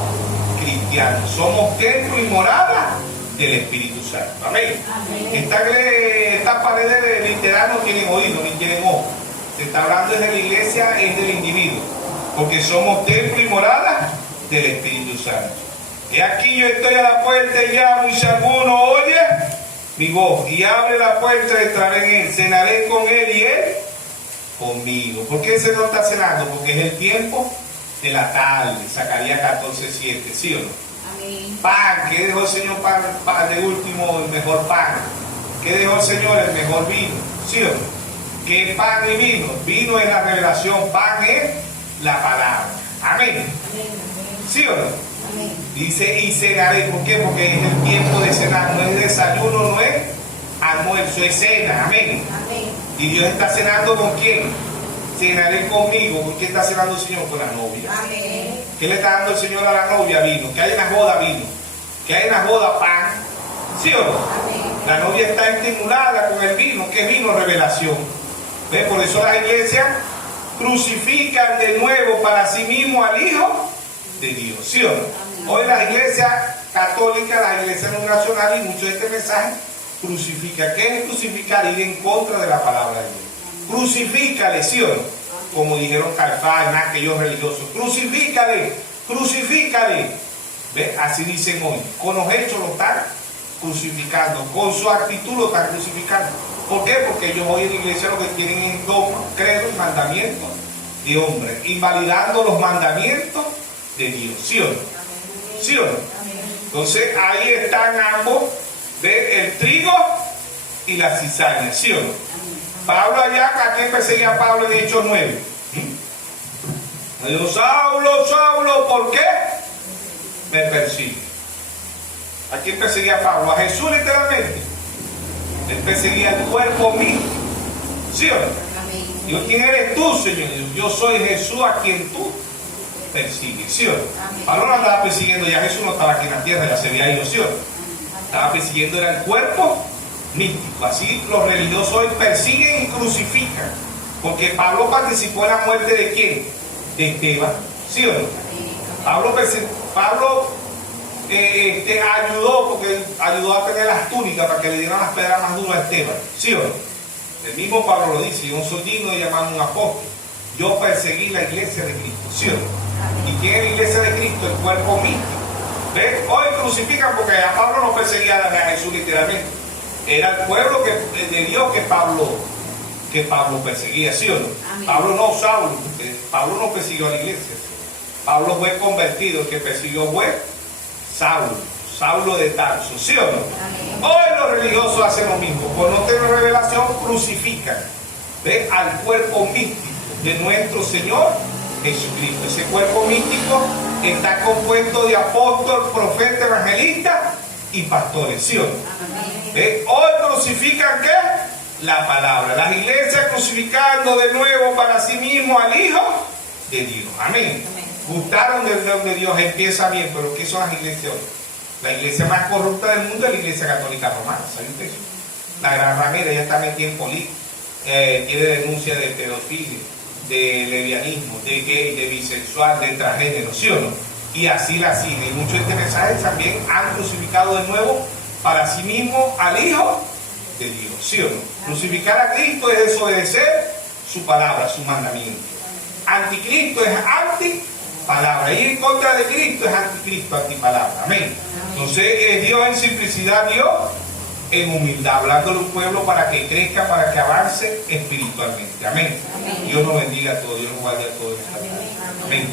cristianos. Somos templo y morada del Espíritu Santo. Amén. Amén. Estas paredes literal no tienen oído ni tienen ojo. Se está hablando desde la iglesia, es del individuo, porque somos templo y morada del Espíritu Santo. Y aquí yo estoy a la puerta y llamo, y si alguno oye mi voz y abre la puerta, entraré en él, cenaré con él y él conmigo. ¿Por qué se no está cenando? Porque es el tiempo de la tarde. Zacarías 14:7, ¿sí o no? Amén. Pan, ¿qué dejó el Señor para de último? El mejor pan. ¿Qué dejó el Señor? El mejor vino, ¿sí o no? ¿Qué es pan y vino? Vino es la revelación, pan es la palabra. Amén. ¿Sí o no? Amén. Dice, y cenaré. ¿Por qué? Porque es el tiempo de cenar. No es desayuno, no es almuerzo, es cena. Amén. Amén. Y Dios está cenando ¿con quién? Cenaré conmigo. ¿Con quién está cenando el Señor? Con la novia. Amén. ¿Qué le está dando el Señor a la novia? Vino. Que hay en la boda vino. Que hay en la boda pan. ¿Sí o no? Amén. La novia está estimulada con el vino. ¿Qué vino? Revelación. ¿Ves? Por eso las iglesias crucifican de nuevo para sí mismo al Hijo de Dios. ¿Sí o no? Hoy las iglesias católicas, las iglesias no nacionales, y mucho de este mensaje crucifica. ¿Qué es crucificar? Ir en contra de la palabra de Dios. Crucifícale, ¿sí o no? Como dijeron Caifás y aquellos religiosos. Crucifícale, crucifícale. ¿Ves? Así dicen hoy. Con los hechos lo están crucificando. Con su actitud lo están crucificando. ¿Por qué? Porque ellos hoy en la iglesia lo que tienen es dogma, credo y mandamientos de hombres. Invalidando los mandamientos de Dios. ¿Sí o no? ¿Sí o no? Entonces ahí están ambos, ¿ves? El trigo y la cizaña, ¿sí o no? Pablo allá, ¿a quién perseguía a Pablo en Hechos 9? Le dijo, Saulo, Saulo, ¿por qué me persigue? ¿A quién perseguía a Pablo? A Jesús literalmente. Él perseguía el cuerpo mío, ¿sí o no? Dios, ¿quién eres tú, Señor? Yo soy Jesús a quien tú persigues, ¿sí o no? Pablo no andaba persiguiendo, ya Jesús no estaba aquí en la tierra, ya se había ido, ¿sí o no? Estaba persiguiendo era el cuerpo místico. Así los religiosos hoy persiguen y crucifican, porque Pablo participó en la muerte ¿de quién? De Esteban, ¿sí o no? Pablo ayudó, porque ayudó a tener las túnicas para que le dieran las piedras más duras a Esteban, ¿sí o no? El mismo Pablo lo dice, yo no soy digno de llamarme un apóstol, yo perseguí la iglesia de Cristo, ¿sí o no? ¿Y quién es la iglesia de Cristo? El cuerpo místico. ¿Ves? Hoy crucifican porque a Pablo no perseguía a Jesús literalmente, era el pueblo de Dios que Pablo perseguía, ¿sí o no? Amén. Pablo no, Saulo, porque Pablo no persiguió a la iglesia. Pablo fue convertido, el que persiguió fue Saulo de Tarso, ¿sí o no? Amén. Hoy los religiosos hacen lo mismo, por no tener revelación crucifican, ¿ves? Al cuerpo místico de nuestro Señor Jesucristo. Ese cuerpo místico está compuesto de apóstoles, profetas, evangelistas y pastores, ¿sí o no? Amén. Hoy crucifican ¿qué? La palabra. Las iglesias crucificando de nuevo para sí mismo al Hijo de Dios. Amén. Gustaron de donde Dios empieza bien, pero ¿qué son las iglesias hoy? La iglesia más corrupta del mundo es la iglesia católica romana, ¿saben ustedes? La gran ramera ya está metida en política, tiene denuncia de pedofilia, de lesbianismo, de gay, de bisexual, de transgénero, ¿sí o no? Y así la sigue. Y muchos de este mensaje también han crucificado de nuevo para sí mismo al Hijo de Dios, ¿sí o no? Crucificar a Cristo es desobedecer su palabra, su mandamiento. Anticristo es antipalabra. Ir en contra de Cristo es anticristo, antipalabra. Amén. Entonces es Dios en simplicidad, Dios en humildad, hablándole a un pueblo para que crezca, para que avance espiritualmente. Amén. Dios nos bendiga a todos, Dios nos guarde a todos. Amén.